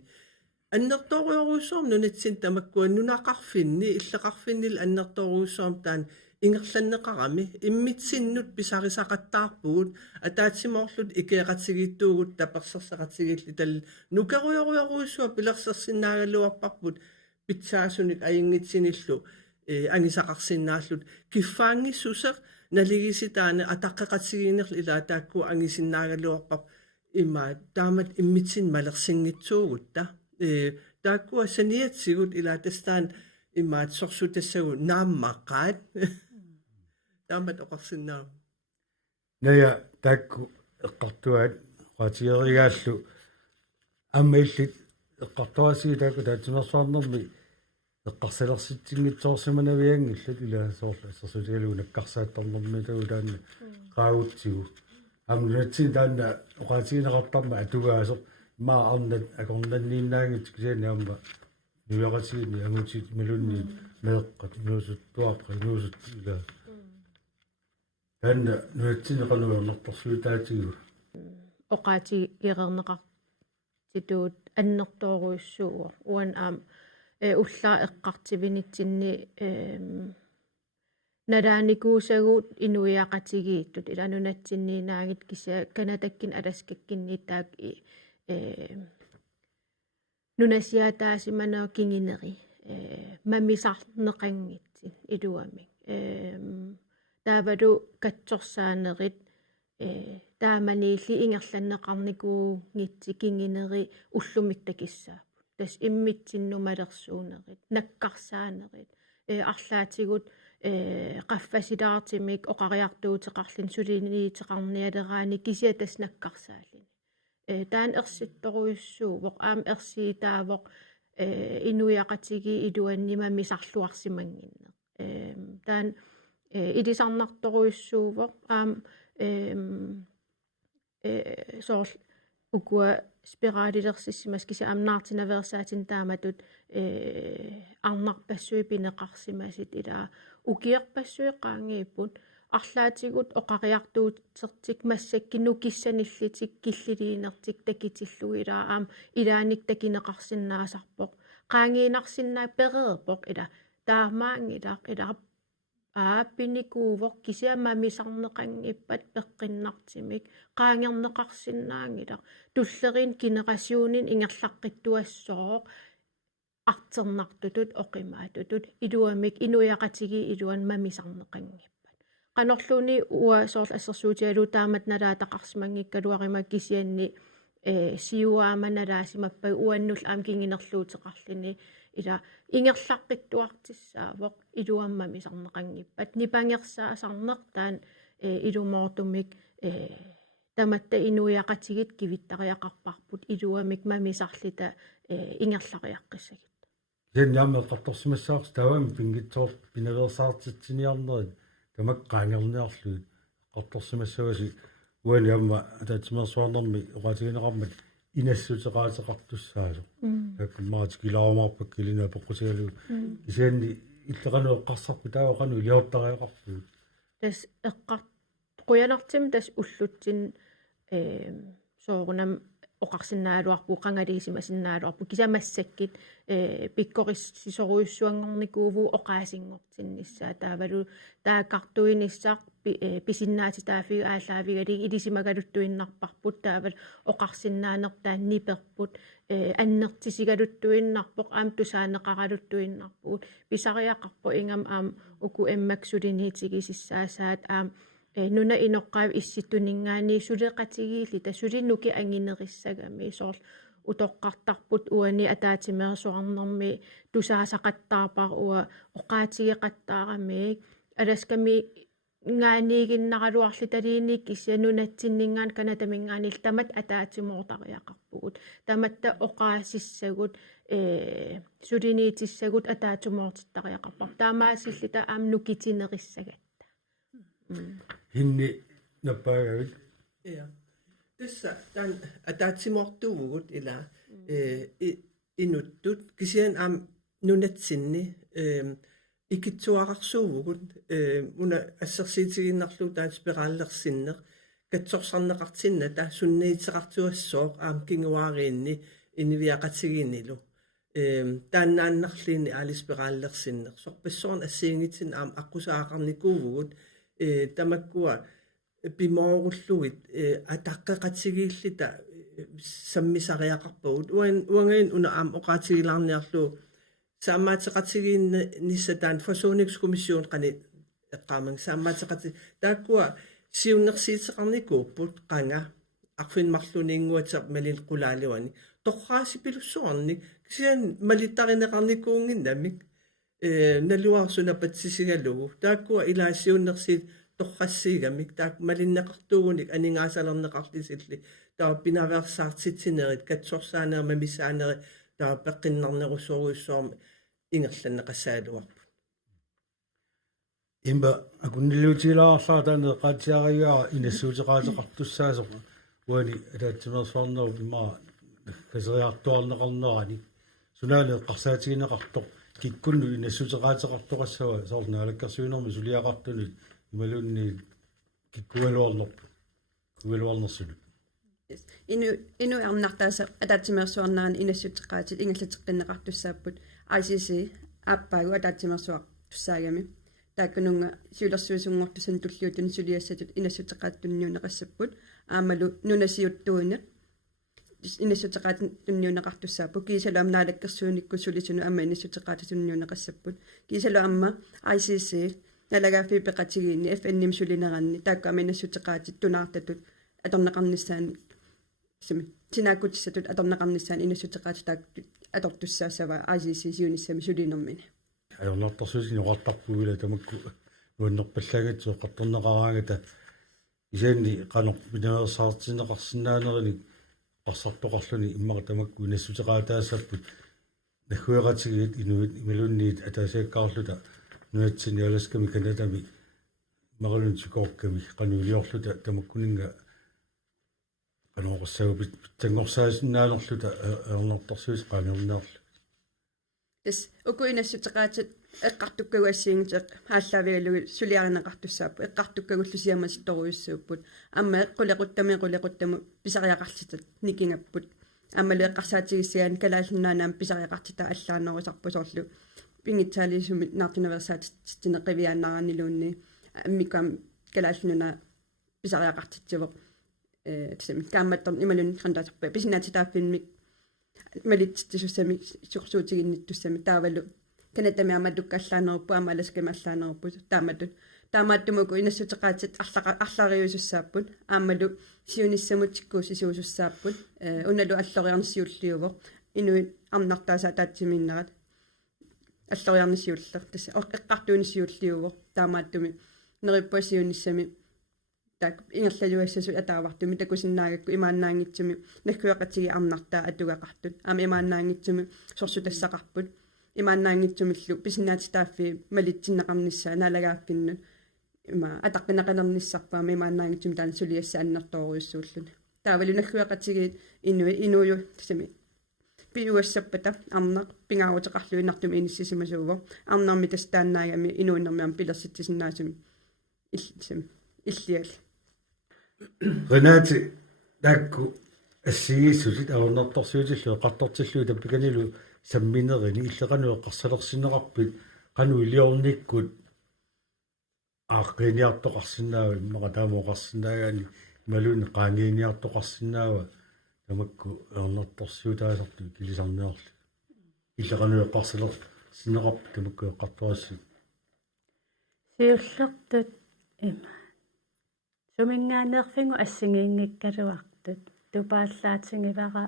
annertoruuruussuam nunatsin tamakkuan nunaqarfinni illeqarfinnil annertoruussuam taan ingerlanneqarami immitsinnut pisarisaqattaarpugut ataatsimorlut ikeeqatigittuugut tapersersaqatigilli tal nukeruyoruyoruussua pilersersinnaagaluarparput pitsaasunik ayingitsinillu angisaqarsinnaallut kiffaangissuseq naligisitaane ataqqeqatigiinerl ilaataakku angisinnaagaluarpap imma taamat immitsin malersinngitsuugutta taakkua saniatsigut ilaatastaan immaat sorsutasagu naammaqaat taamat oqarsinnaa naya taakku eqqartuat qaatierigaалlu аммаилlit эққартуасиги таку таатсимерсуарнерми эққарсалерситсингитсоорсиманавиангиллат илаасоорлу ассерсутигалуг наккарсааттарнерми тагу таанна qaagutсигу амнатсин таанна оqaатигинеқартарма атугаасоқ маа арнат акорнаннииннаагит кисаани амма нуяқатигини агутит милунни меэққат нуусуттуаққа нуусут ила таанна нуатсинеқануернартарсуутаатигу оqaатигерернеқар титуут аннертооруйссууа уан аам уллаа эққартивинитсинни нарааникуусагуут инуиақатигииттут иланунатсинниинаагит кися канатаккин аласкаккинни таак нунасиатаасиманаа кингинери мамисарнеқангитсин илуамик таавалу катсорсаанерит тааманиилли ингерланнеқарникуу ngitsi кингинери уллумик такиссаап тас иммитсиннумалерсуунерит наккарсаанерит арлаатигут qaffasilaartimik oqariartuuteqarlin suliniiteqarnialeraani kisia tas nakkarsaalini taan ersittoruissuuvoq aam ersiitaavoq inuiaqatigi iluannimamisarluarsimanginne taan ilisarnartoruissuuvoq aam soorl ukua spiraalilersissimas kisa amnaartinaversaatin taamatut arnarpassui pineqarsimasit ilaa ukiarpassui qaangiipput арлаатигут оқариартуутсертик массаккину киссаниллитик киллилиинертик такитиллуи илаа аам илааник такинеқарсиннаасарпоқ qaangiinarsinnaa переерпоқ ила таамаангилаа илаа ааппиникуувоқ кисиаммамисарнеқангиппат пеққиннартимик qaangerneqarsinnaangila туллерин генерасиунин ингерлаққиттуассоо артернартутут оқимаатутут илуамик инуяқатиги илуан мамисарнеқангиппат qanorluuni уа соорл ассерсуутиалу таамат налаатақарсимангиккалуарима кисианни сиуааманалаасимаппаг уаннул аам кингинерлуутеқарлини ила ингерлаққиттуартиссаавоқ илуаммамисарнеқангиппат нипангерсаасарнеқ таан илумоортумик таматта инуяқатигит кивиттариақарпарпут илуамик мамисарлита ингерлариаққиссагит ен ямеқарторсимассаарс тавами пингитсоор пинаверсаартитсиниарнерит тамак qaangerniarluut qartorsimassuasi уани амма атаатимерсуарнерми оqaатигинеқармат инассутеқаатеқартуссаасо таккуммаати килаарумаарпак килина поққусигалу исианни иллеқануэққарсарпу таавақану илиортариақарпуут тас эққар қуянартим тас уллутсин соорунам oqarsinnaaluarpu qangalisimasinaaluarpu kisamassakit pikkorissisoriussuangornikuuvu oqaasingortinnissaa taavalu taakkartuinissaq pisinnaatitaafiga ааллаавигалиг илисимагалуттуиннарпарпут таавал оқарсиннаанертаа ниперпут аннертисигалуттуиннарпоқ аам тусаанеқаралуттуиннарпугут писариақарпо ингам аам уку эммаксулиниитигисиссаасаат аам нуна иноққаав исситтунингаани сулеқатигиилли тасулиннуки ангинериссагами соор утоққартарпут уани атаатимерсуарнэрми тусаасақаттаарпар уа оқаатигеқаттаарами аласками ngaaniiginнаралуарли талиинник киссанунатсиннингаан канатамингаанил тамат атаатимоортариақарпугут таматта оқаасиссагут сулиниитиссагут атаатимоортиттариақарпар таамаасиллита аам нукитинериссагатта hinni nappaagavit Ja. Tässä tämän ataatsimortuvugut ila inuttut kisian am nunatsinni ikitsuaqarsuuvugut una assersiitiginnarlu taan spiraallersinner katsorsarneqartinna ta sunniitseqartuassooq aam kinguaariinni iniviaqatiginnilu taannaannarliini aalispiraallersinner sorpassoorn assiingitin aam aqusaaqarnikuuvugut tamakkua pimoorulluit ataqqeqatigiillita sammisariaqarpugut uangain una aam oqaatigilaarniarlu saammaatеqatigiinna nissataan forsoningskommission qani eqqaamang saammaatеqati taakkua siunnersiiteqarnikuupput qanga arfinmarluniinguateq malil qulaaliwani torraasipilussuarnik kisian malittarineqarnikuunginnamik naluarsunapatsisigalugu taakkua ilaasiunnersiit torrassiigamik taak malinneqartuugunik aningaasalerneqarlisilli taa pinaversaartitsinerit katsorsaanерma missaaneri taa peqqinnernerussoruissoorm ingerlanneqassaaluarpu imba akunniluutilaarlaataane qaatiariuara inassuuteqaateqartussaasoq uani ataatimersuarneru imaa kaseriartuarneqarnerani sunaale qarsaatigineqartoq kikkunnu inassuuteqaateqartoqassava soornaalakkersuinermi suliaqartuni imalunni kikkualuarnerpu kualuarnersulu inu arnartaasa ataatimersuarnaani inassutteqaatit ingallateqqinneqartussaapпут ICC aappaagu ataatimersuartussaagami taakkununga siulersuusungortusan tulliutun suliassatut inassutteqaattunniuneqassapпут aamalu nunasiuttuune inassutteqaatunniuneqartussaappu kiisaluam naalakkersuunikku sulisunu amma inassutteqaatatunniuneqassapпут kiisalu amma ICC nalagaafi peqatigiinni FNM sulineranni taakku amma inassutteqaatit tunaartatut atorneqarnissaani simi tinaakutissatut atorneqarnissaan inassutteqaatatak atortussaasava ICC siunissami sulinermini ajornartarsuusin oqartarpuila tamakku nuannerpallagitsuo qartorneqaraangata isaanni qanoq pinaversaartineqarsinnaanerini qarsartoqarluni immaqa tamakku inassuteqaataasapput nakhueqatigit inuit imalunniit ataasiakkaarluta nuatsini alaskami kanatami maqalun sikoorkami qanuuliorluta tamakkuninga qanoqassagupit tangorsaasinnaanerluta ajornartarsuus qanuunneerlu тас уку inassutteqaatit эққартуккагуассиингитеқ хааллаавигалуги сулиаринеқартуссааппу эққартуккагуллусиамаситторуйуссууппут амма эққулеқуттаму писариақарлитат никингаппут аммалу эққарсаатигиссагаан калааллунаанаам писариақартита аллаанерусарпусоорлу пингитсаалисуми наартиневерсаатитинеқивиааннаранилуунни аммикам калааллунаа писариақартитсивоқ тсами кааматтор ималун хандатарпа писинаатитааффинмик малитсуссами сорсуутигинниттуссами таавалу канатами амадуккаллаанеруппу амаласкамаллаанеруппут тааматтумуку инассутеқаатит арлариусуссааппут аамалу сиуниссамутиккуу сисуусуссааппут уналу аллориарнисиуллиуво инуит арнартаасаа таатсиминнерат аллориарнисиуллер тасса эққартуунисиуллиуво таамааттуми нериппуасиуниссами так ингерлалуассасу атаавартуми такусиннаагакку имааннаангитсуми наккуеқатиги арнартаа атугақартут аама имааннаангитсуми сорсутассақарпут имааннаангитсумиллу писинаатитааффи малитсиннеқарниссаа наалагааффиннут има атаққинеқалерниссарпаама имааннаангитсуми таан сулиасса аннерторуйуссууллуна таавалу наккуеқатиги инуи тасами пиуассаппата арнақ пингаагутеқарлу инартуми иниссисимасууво арнарми тастааннаагами инуиннэрмиам пилерситсисиннаасуми иллисами иллиал Renate takku ассигиссусит аунартарсуутиллу qартартиллуу таппиканилу самминерини иллеқануэ қарсалерсинеқарпит қану илиорниккут ааққиниартоқарсинаава иммақа таамоқарсинаагаани малуни қаанииниартоқарсинаава тамакку аунартарсуутаасарту килисарнеарлу иллеқануэ қарсалерсинеқарпит тамакку эққартуассу сиуллертут има сумингааneerфингу ассигиингиккалуартут тупааллаатингивара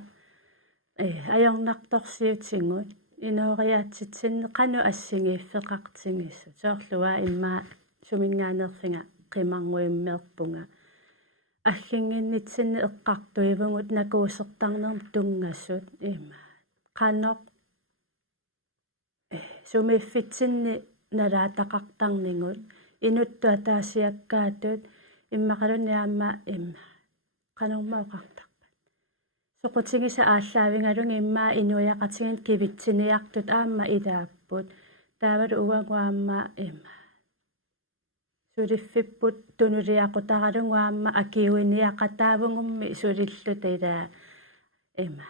аёрнарторсиутингут инориаатситсинне қану ассигииффеқартингиссу соорлуа иммаа сумингааneerфинга қимарнуиммеерпунга аггингиннитсинне эққартуивугут накуусертарнерм тунгассут има қаноқ сумиффитсинни налаатақартарнингут инуттуа таасиаккаатут иммақалуниаама имма qanормаоқартарпат соқутигиса ааллаавингалунги иммаа инуяқатиган кивитсиниартут аама илааппут таавалу уагуаама имма сулиффиппут тунулиақутаралунгуаама акиуиниақатаавунгумми сулиллута илаа имма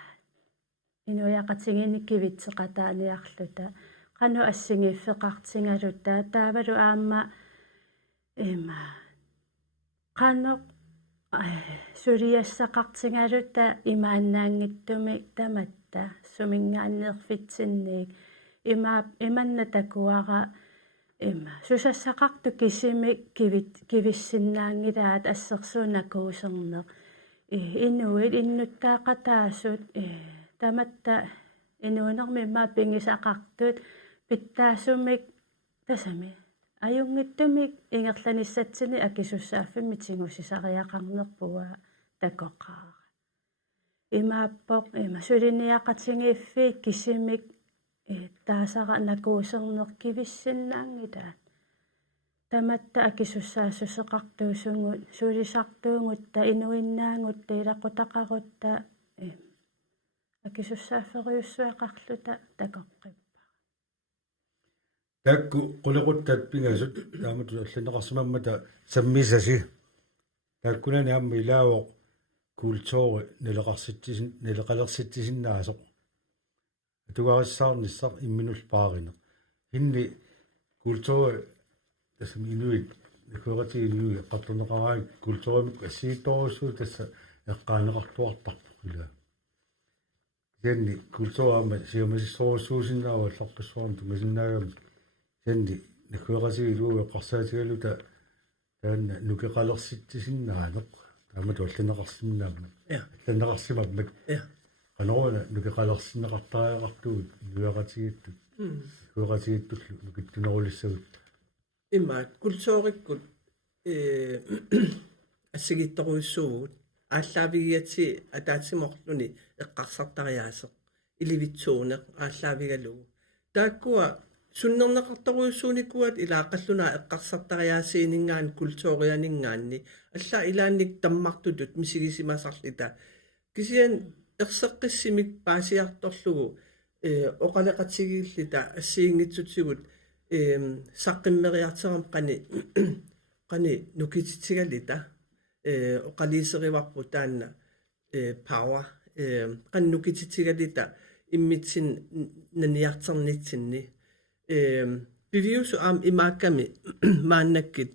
инуяқатигини кивитсеқатааниарлута qanu ассигииффеқартингалута таавалу аама имма qanoq сулиассақартингалута имааннаангиттуми таматта сумингааneerfitsinniik иманна такуара имма сусассақарту кисимик кивиссиннаангилаат ассерсуунакуусернеқ инуит иннуттаақатаасут таматта инуунерми имма пингисақартут питтаасумик тасами аюнгиттумик ингерланиссатсини акисуссааффимми тингуссисариақарнерпуа такоққаара имааппоқ има сулиниақатингииффи кисимик таасара накуусернеқ кивиссиннаангилаат таматта акисуссаассусеқартуусунгут сулисартуунгутта инуиннаангутта илақутақарутта акисуссааффериуссуақарлута такоққип такку qulaquttat pingasut taamatu аллинеқарсимаммата саммисаси таккунани амма илаавоқ култоори нелеқалерситтисиннаасоқ атугариссаарниссар имминулпаарина инни култоори тасми инуит экоратигинуи қартунеқараи култооримик ассиитторуссуу тасса эққаанеқартуартарпу илаа янни култоорама сиумасиссоруссуусиннаава алларпассуарн тугасиннаагам янни накуэқасигилуу эққарсаатигалута таанна нукеқалерситтисиннаанеқ таамату аллинеқарсимнаама аллинеқарсимаммак qanорuna нукеқалерсинеқартариақартуут нуяқатигиттут нуяқатигиттуллу нукиттунерулиссагут иммаат култоориккут ассигитторуиссуугут ааллаавигиати атаатсиморлуни эққарсартариаасеқ иливитсуунеқ ааллаавигалугу тааккуа суннернеқарторуиссууниккуат илаақаллуна эққарсартариаасиинингаан култоорианингаанни алла илаанник таммартутут мисигисимасарлита кисиан ерсеққиссимик паасиарторлугу оқалеқатигииллита ассиингитсутсигут саққиммериартерам qani nukititigalita oqaliiserivarpu taanna power qan nukititigalita immitsin naniarternitsinni biviusu am imaakami maannakkit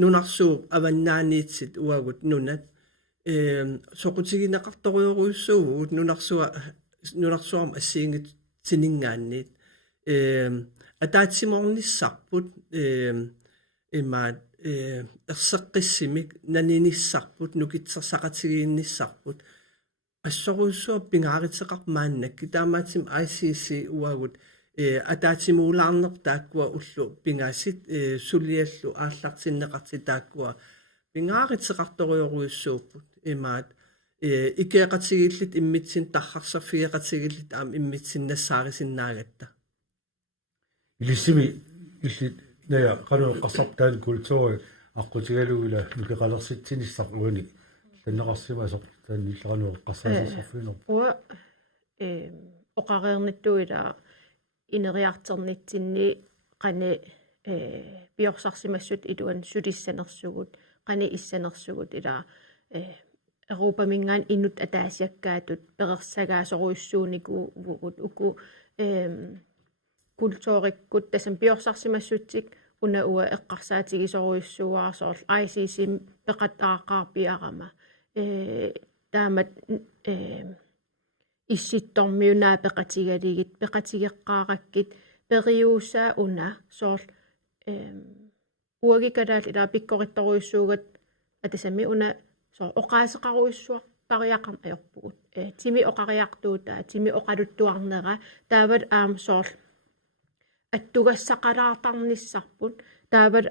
nunarsuuq avannaaniitsit uagut nunat soqutigineqartoriuruissuugut nunarsuam assiingit siningaanniit атаатсиморнissarput имаат ерсеққиссимик нанинissarput нукитсерсақатигииннissarput ассоруссуа пингааритсеқармааннак китаамаатсим ICC уагут атаатсимуулаарнер тааккуа уллу пингаасит сулиаллу ааллартиннеқарти тааккуа пингааритсеқарториоруиссууппут имаат икеқатигииллит иммитсин тархарсарфиеқатигииллит аам иммитсин нассаарисиннаагатта илиссими иллит ная qanu qassartaan kultuuri аққутигалугила нукеқалерситсиниссар уани таннеқарсимасоқ таанниллерану qassaasassarfiinerp уа оқареерниттуила инериартернитсинни qani биорсарсимассут илуан сулиссанерсугут qani иссанерсугут ила Europamingaan inut ataasiakkaatut peqersagaasoruissuunikuvut uku kultuurikkut tasan piorsaarsimassuttik una ua eqqarsaatigisoruissuuarsoorl ICC peqataaqaarpiarama taamat issittormiunaa peqatigaligit peqatigeqqaarakkit periuusaa una soorl uagikalaal ila pikkorittoruissuugat atasami una so oqaaseqaruissuaq tariaqam ajorpugut timi oqariartuutaa timi oqaluttuarnera taavat soorl attugassaqalaartarnissarput taavat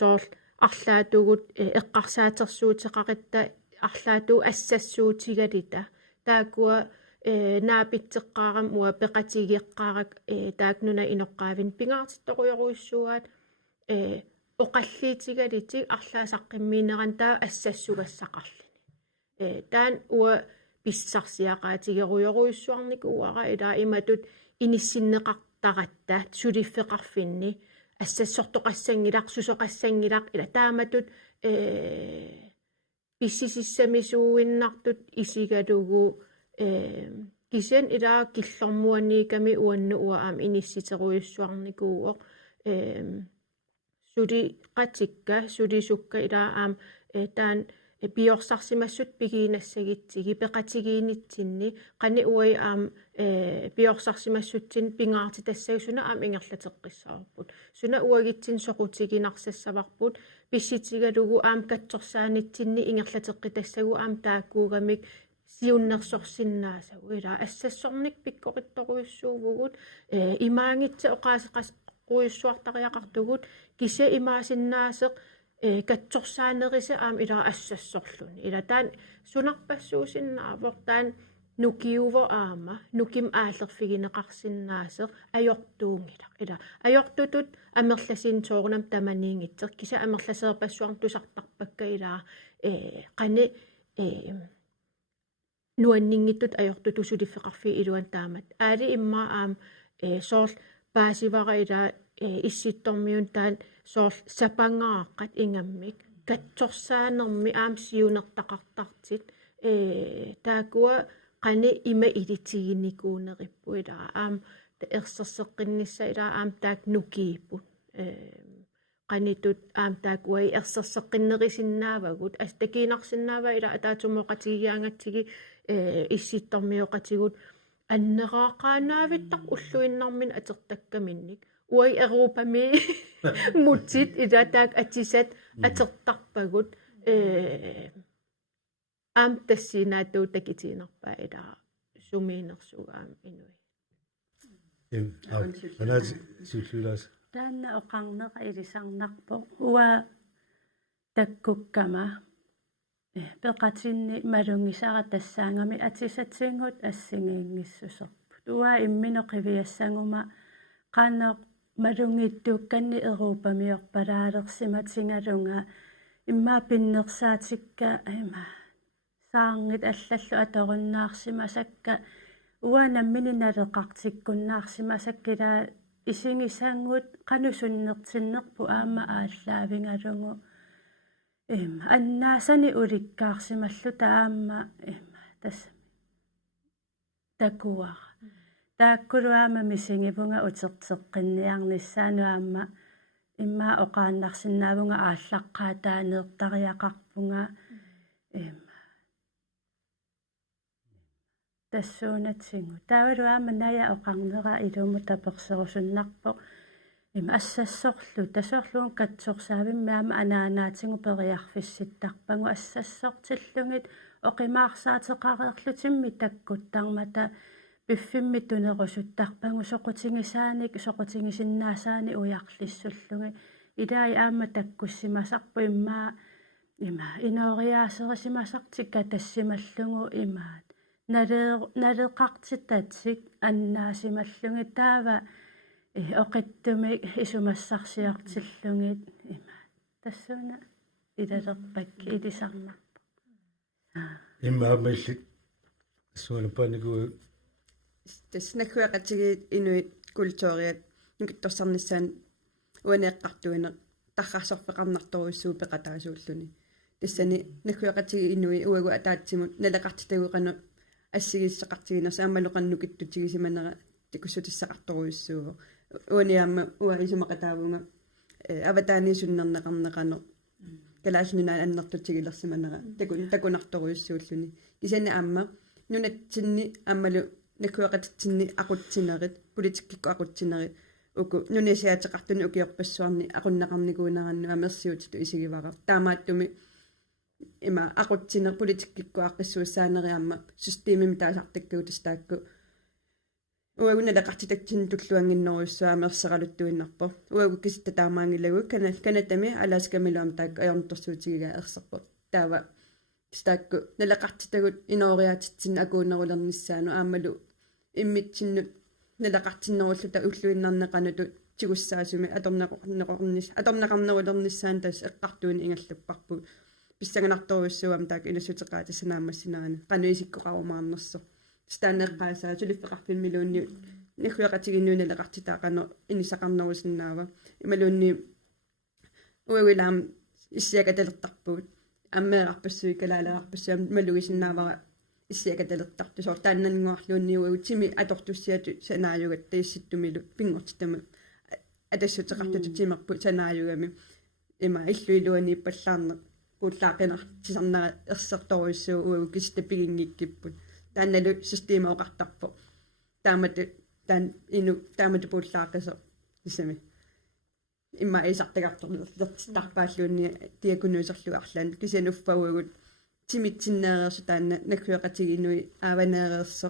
soorl арлаатугут эққарсаатерсуутеқарита арлаатуу ассассуутигалита таакуа наапитсеққарам уа пеқатигеққарак таакнуна иноққаавин пингаартитторуйоруиссуаат оқаллиитигалитик арлаасаққиммиинеран таа ассассугассақарлини таан уа писсарсиақаатигеруйоруиссуарнику уара илаа иматут иниссиннеқартаратта сулиффеқарфинни ассассортоқассангилақ сусоқассангилақ ила тааматут писсисиссамисууиннартут исигалугу кисен илаа киллормуанниками уанну уаам инисситеруйуссуарникууоқ сули қатикка сулисукка илаа таан биорсарсимассут пигиинассагитсиги пеқатигиинитсинни қани уай биорсарсимассутсин пингаарти тассагсуна ингерлатеққиссаарпут суна уагитсин соқутигинарсассаварпут писситигалугу катсорсаанитсинни ингерлатеққитассагу тааккуугамик сиуннерсорсиннаасагу ила ассассорник пиккоритторуйуссуувгут имаангитса оқаасеқаруйуссуартариақартугут кисе имаасиннаасеқ катсорсаанериса ила ассассорлуни ила таан сунарпассуусиннаавор таан нукиуво нуким аалерфигинеқарсиннаасеқ ajortuungilaq ила ajortutut амерласин тоорнам таманиингитсеқ киса амерласеерпассуар тусартарпакка илаа қани нуаннингиттут ajortutu сулиффеқарфи илуан таамат аали имма соорл паасивара илаа исситтормиун таан соорл сапангааққат ингаммик катсорсаанерми сиунертақартартит таакуа қани има илитигинникуунериппу илаа ерсерсеққиннисса илаа таак нукииппут qanitut taakуай ерсерсеққиннерисиннаавагут астакиинарсиннаава ила атаатумоқатигиангаtsigi исситтормиоқатигут аннераақаанаавиттақ уллуиннармин атертаккаминник уай европами мутсит ила таак атисат атертарпагут тассинаатуу такитиинерпаа ила сумиинерсугаам инуи анаати суллулаас таанна оқарнера илисарнарпо уа таккуккама пеқатинни малунгисара тассаангами атисатсингут ассигиингиссусерпут уа имминоқивиассангума qaanneq malungiittuukkanni eruupamiorpalaalersиматингалунга иммаа пиннерсаатикка саангит аллаллу аторуннаарсимасакка уанаммини налеқартиккуннаарсимасаккила исингисаангут qanusуннертиннерпу ааллаавингалугу аннаасани уликкаарсималлу таама тас такуара тааккулуама мисингивунга утертеққинниарниссаануаама имма оқааннарсинаавунга ааллаққаатаанеэртариақарпунга тассуунатсингу таавалуаама ная оқарнера илуму таперсерусуннарпо ассассорлу тасоорлуун катсорсаавиммаама анаанаатингу периарфисситтарпангу ассассортиллугит оқимаарсаатеқареерлутимми таккуттармата пиффимми тунерусуттарпангу соқутингисааник соқутингисиннаасаани уярлиссуллуги илаи аама таккуссимасарпу иммаа инориаасерисимасартикка тассималлугу имаат налеқартитатсик аннаасималлуги таава оқиттуми исумассарсиартиллугит имаат тассуна илалерпак илисарнарпу иммаа мэллик суунапанику таснахуақатиги инуит культуриат нукитторсарниссаан уанеэққартуинеқ таррасорпеқарнарторуиссуу пеқатаасууллуни тассани накуяқатиги инуи уагу атаатсимут налеқартитагуқану ассигиссақартигинерса аммалоқаннукиттутигисиманера тикуссутиссақарторуйуссуува уаниаама уа исумақатаавунга аватааниисуннернеқарнеқано калаасинуна аннертутигилерсиманера такунарторуйуссууллуни кисани аама нунатсинни аммалу накуяқатитсинни ақутсинерит политиккикку ақутсинерит уку нунисиатеқартуни укиорпассуарни ақуннеқарникуунеранну амерсиутиту исигивара таамааттуми има ақутсинер политиккикку аққиссуассаанериамма системими таасартаккуутистаакку уагуналеқартитаксин туллуангиннеруйуссуа амерсералуттуиннарпо уагу кисита таамаангилагу канатами аласкамилуам таак аёрнторсуутигига ерсерпо таава стаакку налеқартитагут инориаатитсин акуунерулерниссаану аамалу иммитсиннут налеқартиннеруллута уллуиннарнеқануту тигуссаасуми аторнеқарнерулерниссаан тас эққартуини ингаллуппарпу писсаганарторуйуссуам таак илусутеқаатиссанаамассинаани қануисиккоқарумаарнерсо станеққаасаа тулиффеқарфиммилуунни нихуяқатигиннуунелеқартитаақано инисақарнерусиннаава ималуунни уагулаам иссиакаталертарпуут аммеэрарпассуи калаалеэрарпассуам малугисиннаавара иссиакаталертарту соор тааннангуарлуунниуагу тими атортуссиату санааюгат таисситтумилу пингортитама атассутеқартуту тимерпу санааюгами има иллуилуани паллаарне пуллаақинартисарнера ерсерторуйссуу уагу кистапигингиккиппут таанналу система оқартарпо таамату пуллаақисо исами имма исартагарторлертарпааллуунни тиакунуисерлуарлаан кисануффаугут тимитсиннеерерсу таанна накуяқатигинуи ааванеерерсо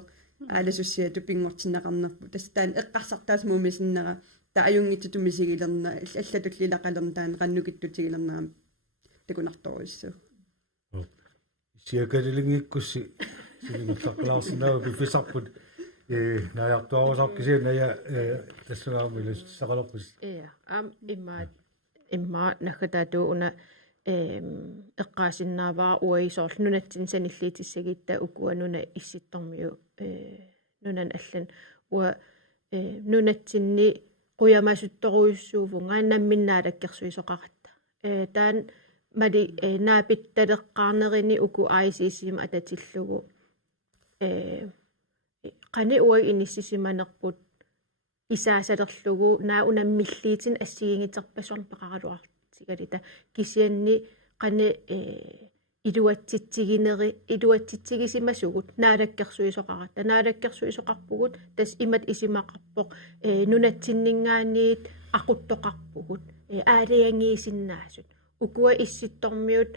ааласуссиату пингортиннеқарнерпу тастаан эққарсартаас муумисиннера тааюнгитсутумисигилерна аллатуллилақалерна таан қаннукиттутигилернаам такунарторуйссу сиакалилингиккусси силингуттаққлаарсинаа пифисарпут наяртуарусаркисиа ная тассунаамилус сақалорпус имма нахатаату уна эққаасиннааваа уаисоорлу нунатсин саниллиитиссагитта укуануна исситтормиу нунан аллан уа нунатсинни қуямасутторуйуссуувунга намминнаалаккерсуисоқаратта таан мали наапитталеққарнерини уку ICC-ма ататиллугу qani uag inissisimaanerput isaasalерlugu naa unammiilliitin assigiingiterpassorn paqaraluartigalita kisianni qani iluatsitsigisimasugut naalakkersuisoqaratta naalakkersuisoqarpugut tas imat isimaqarpoq nunatsinningaaniit aquttoqarpugut aaliangiisinnaasut ukua issittormiut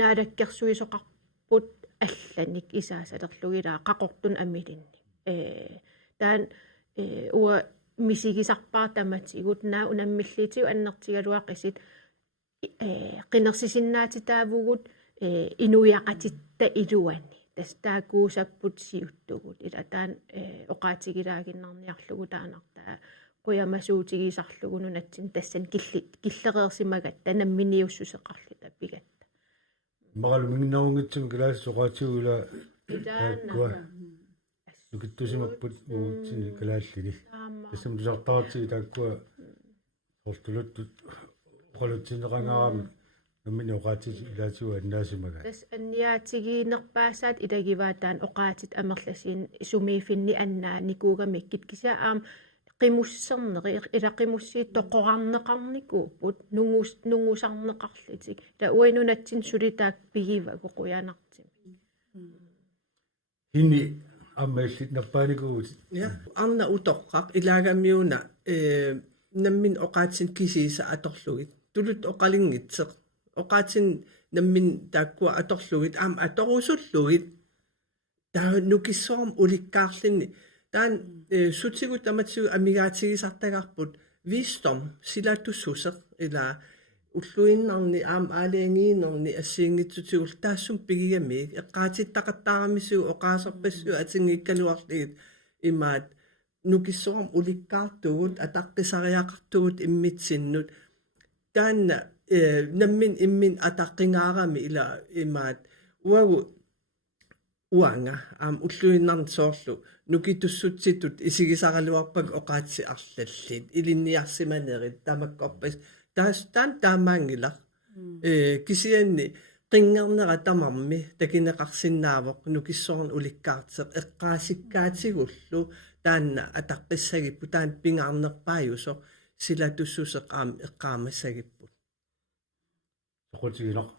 naalakkersuisoqarput алланик исаасалерлугилаа qaqortun амилинни таан уа мисигисарпаартаматигут наа унаммиллиитиу аннертигалуақисит qinnersisinnaatit инуяқатитта илуани тастаакуусаппут сиуттугут ила таан оqaатигилаагиннарниарлугу таанартаа қуямасуутигисарлугу нунатсин тассан киллереерсимагат танамминиуссусеқарлита пигатта магалу мингиннаунгитсум класс соqaатигула тааккуа сукиттусимаппут уутсини клааллини тассам сартаати тааккуа сортулуттут qolutsinneqangaarami наммини оqaатиг илаатигу аннаасимага тас анниаатигиинерпаассаат илагиваатаан оqaatit амерласиин сумиифинни аннаа никуугамиккит кисаам qimуссернери илақимуссиит тоққорарнеқарникууппут нунгусарнеқарлитик та уинунатсин сулитаак пигивагу қуянартими хини аммааллит наппааникуут я арна утоққақ илагамиуна наммин оqaatsin кисииса аторлугит тулут оқалингитсеқ оqaatsin наммин тааккуа аторлугит аам аторусуллугит таа нукиссоорм уликкаарлинни таан сутсигут таматсигу амигаатигисартагарпут вистом силатуссусеқ ила уллуиннарни аам аалиангиинерни ассиингитсутигул таассум пигиамиик эққаатиттақаттаарамисугу оqaасерпассуа атингиккалуарлигит имаат нукиссоорм уликкаартугут атаққисариақартугут иммитсиннут таанна наммин иммин атаққингаарами ила имаат уагу уанга аам уллуиннарнсоорлу нукитуссутситут исигисаралуарпак оqaатси арлаллит илинниарсиманерит тамаккорпас таастан таамаангила кисианни qinngernera tamarmi takineqarsinnaavoq nukissorn ulikkaarteq eqqaasikkaatигуллу таанна атаққиссагиппу таан пингаарнерпааюсо силатуссусеқ аам эққаамассагиппут соқутигинақ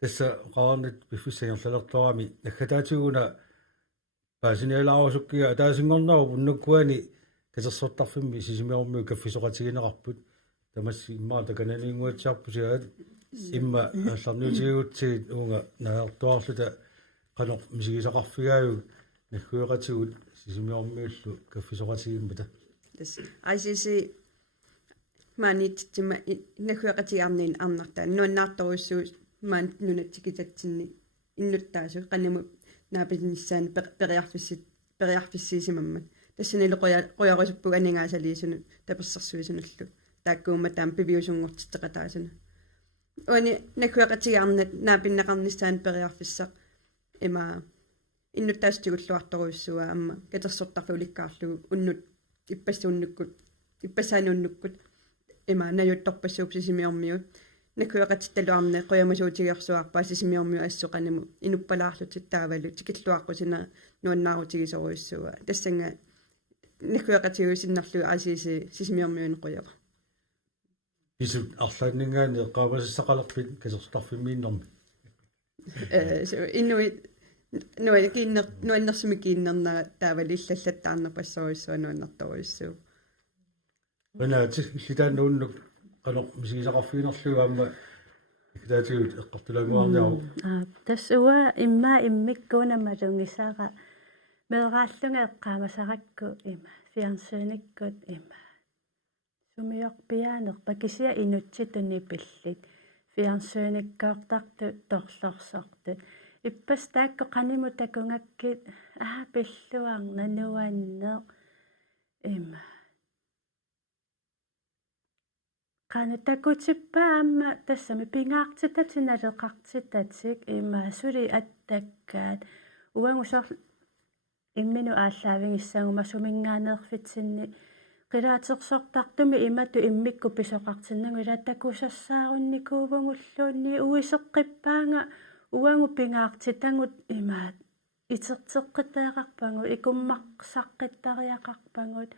тасса qaarnit пиффиссагерлалерторами наккатаатигуна паасиниалаарусуккига атаасингорнару уннуккуани касерсортарфимми сисимиормиу каффисоқатигинеқарпут тамасси иммаа такананингуатсиарпусигаат имма алларниутигутсигит уунга наартуарлута канор мисигисақарфигааю наккуеқатигут сисимиормиуллу каффисоқатигиммата тас айсиси манит тима наккуеқатигарнин арнартаа нуаннаарторуссуу маан нунатсикитатсинни иннуттаасу qannamu нааписниссаани периарфиссисимаммат тассаниле қоярусуппуг анингаасалиисуну таперсерсуисунуллу тааккуумма таам пивиусунгортиттеқатаасуна уани наккуеқатигарнат наапиннеқарниссаани периарфиссақ има иннуттаастигуллуарторуйссуа амма катерсортарфу уликкаарлугу уннут иппассууннуккут иппасаанууннуккут има наютторпассууп сисимиормиут наккуеқатитталуарне қоямасуутигиарсуарпаа сисимиормиу ассоқанаму инуппалаарлутит таавалу тикиллуаққусина нуаннаарутигисоруйссуа тассанга наккуеқатигуусиннарлугу аасиси сисимиормиуни қоява исут арлааннингаани эққаамассақалерпит касерстарфиммииннэрми so инуит нуаннерсуми киннернера таавали иллаллаттаарнерпассоруйссуа нуаннерторуйссуу ванаатик иллитааннууннук канор мисигисақарфигинерлугу аама икдаатигут эққартулагуарниару тассуа имма иммиккуунамалунгисаара меэрааллунга эққаамасаракку има фиансууниккут има сумиорпиаанерпа кисиа инутситуни пиллит фиансууниккаортарту торлорсортут иппас таакку qaниму такунгаккит пиллуарна нуаннеэ има qana takutippa amma tassami pingaartitatinaleqartitatik ima suli attakkaat uangusor imminu ааllaavingissanguma suminngaaneerfitsinni qilaatersortartumi imatu immikku pisoqartinnagu ilattakusassaarunnikuuvangulluunni uiseqqippaanga uangu pingaartitangut imaat iterteqqitaaqarpangut ikummaqqsaqqitariaqarpangut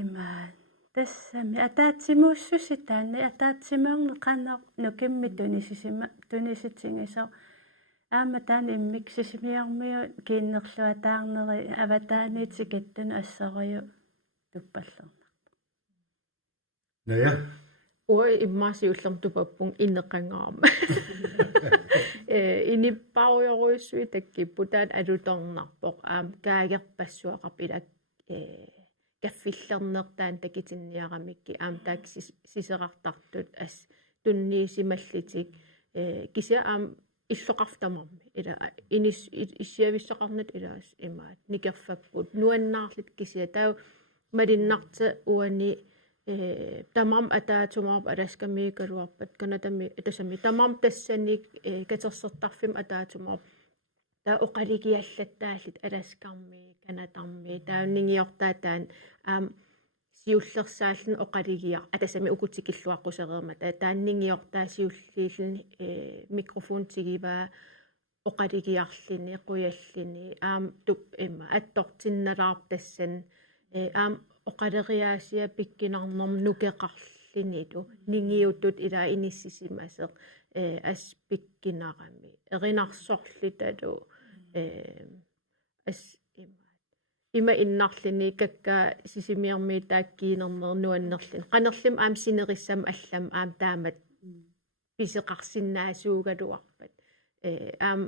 imaat тассами атаатсимууссуситаанни атаатсимаерне qanner nukimmi tunisitsingisao аама таани иммик сисимиармиу киннерлуа таарнери аватааниитикаттуну ассериу туппаллерна ная ой иммаасиуллерм тупаппун иннеқангаама иниппаруйоруйссуи таккиппутаат алуторнарпоқ аам каагерпассуақарпилак каффиллернертаан такитинниарамикки аам таак сисеқартартут ас тунниисималлитик кися аам иллоқартамарми ила инис иссиависсақарнат илаас имаат никерфаппут нуаннаарлит кisia таа малиннарта уани тамам атаатумаарп аласкамиикалуарпат канатами атасами тамам тассаник катерсертарфим атаатумаарп таа оқалигиаллаттааллит аласкарми канатарми тауннингиортаатаан аам сиуллерсааллин оқалигиар атасами укутикиллуаққусереерма тааннингиортаа сиуллииллни микрофонтигиваа оқалигиарлини қуяллини аам туп имма аттортинналаарп тассан аам оқалериаасиа пиккинарнерм нукеқарлиниту нингиуттут илаа иниссисимасеқ ас пиккинарами эринарсорлиталу ас има иннарлини какка сисимиарми тааккиинернер нуаннерлин qanерлим аам синерissam аллам аам таамат писеқарсиннаасуугалуарпат аам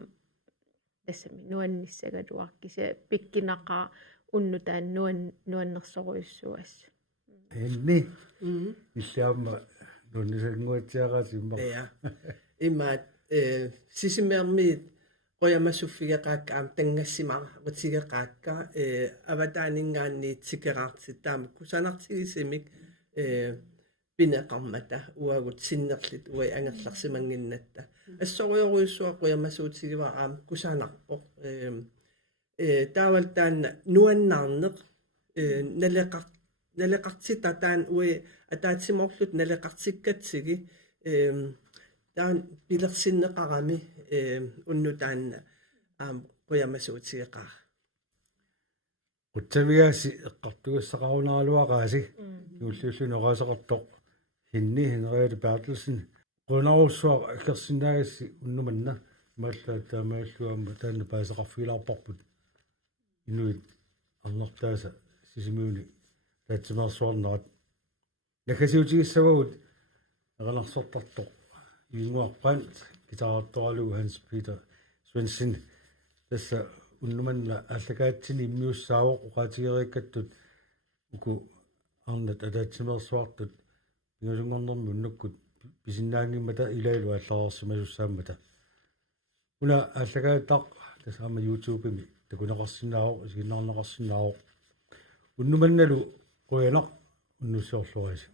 тассами нуанниссагалуаркиса пиккинақаа уннутаан нуаннерсоруйссуас энни иллаама нунисангуатсиараасимма ja имаат сисимиармиит qoyamassuffigeqaakka aam tangassimaa rutigeqaakka avataaninggaanniit sikeraartit taama kusanartigisimik pineqarmata uagut sinnerlit uai angerlarsimanginnatta assoriuruissua qoyamassuutigiva aam kusanarpoq taawal taanna nuannaarneq naleqartita taan uai ataatsimorlut naleqartikkatsigi таан пилерсиннеқарами унну таанна қуямасуутигеқаа утсавиаси эққартугассақарунаралуақааси юуллууллу нораасақартоқ хинни хинериали Бертелсен қунаруссуа акерсинаагасси уннуманна мааллаа таамааллуамма таанна паасақарфигилаарпарпут инуит арнартааса сисимууни таатсимаарсуарнерат накасиутигиссавагут эқанарсортартоқ юнгуарпаан гитараартуаралугу Hans Peter Svensson тасса уннуманна аллагаатсини иммиуссаавоқ уқаатигериккаттут уку арнат атаатсимерсуартут пингасунгорнэрми уннуккут писиннаангиммата илаилу аллаарсимасуссааммата уна аллагаатақ тасаама YouTube-ими такунеқарсинаавоқ сигиннарнеқарсинаавоқ уннуманналу қуянақ уннуссоорлуаси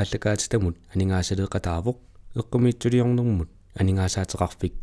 аллакаатитамут анингаасалеэкъатаавоқ эққумиитсулиорнэрмут анингаасаатеқарфик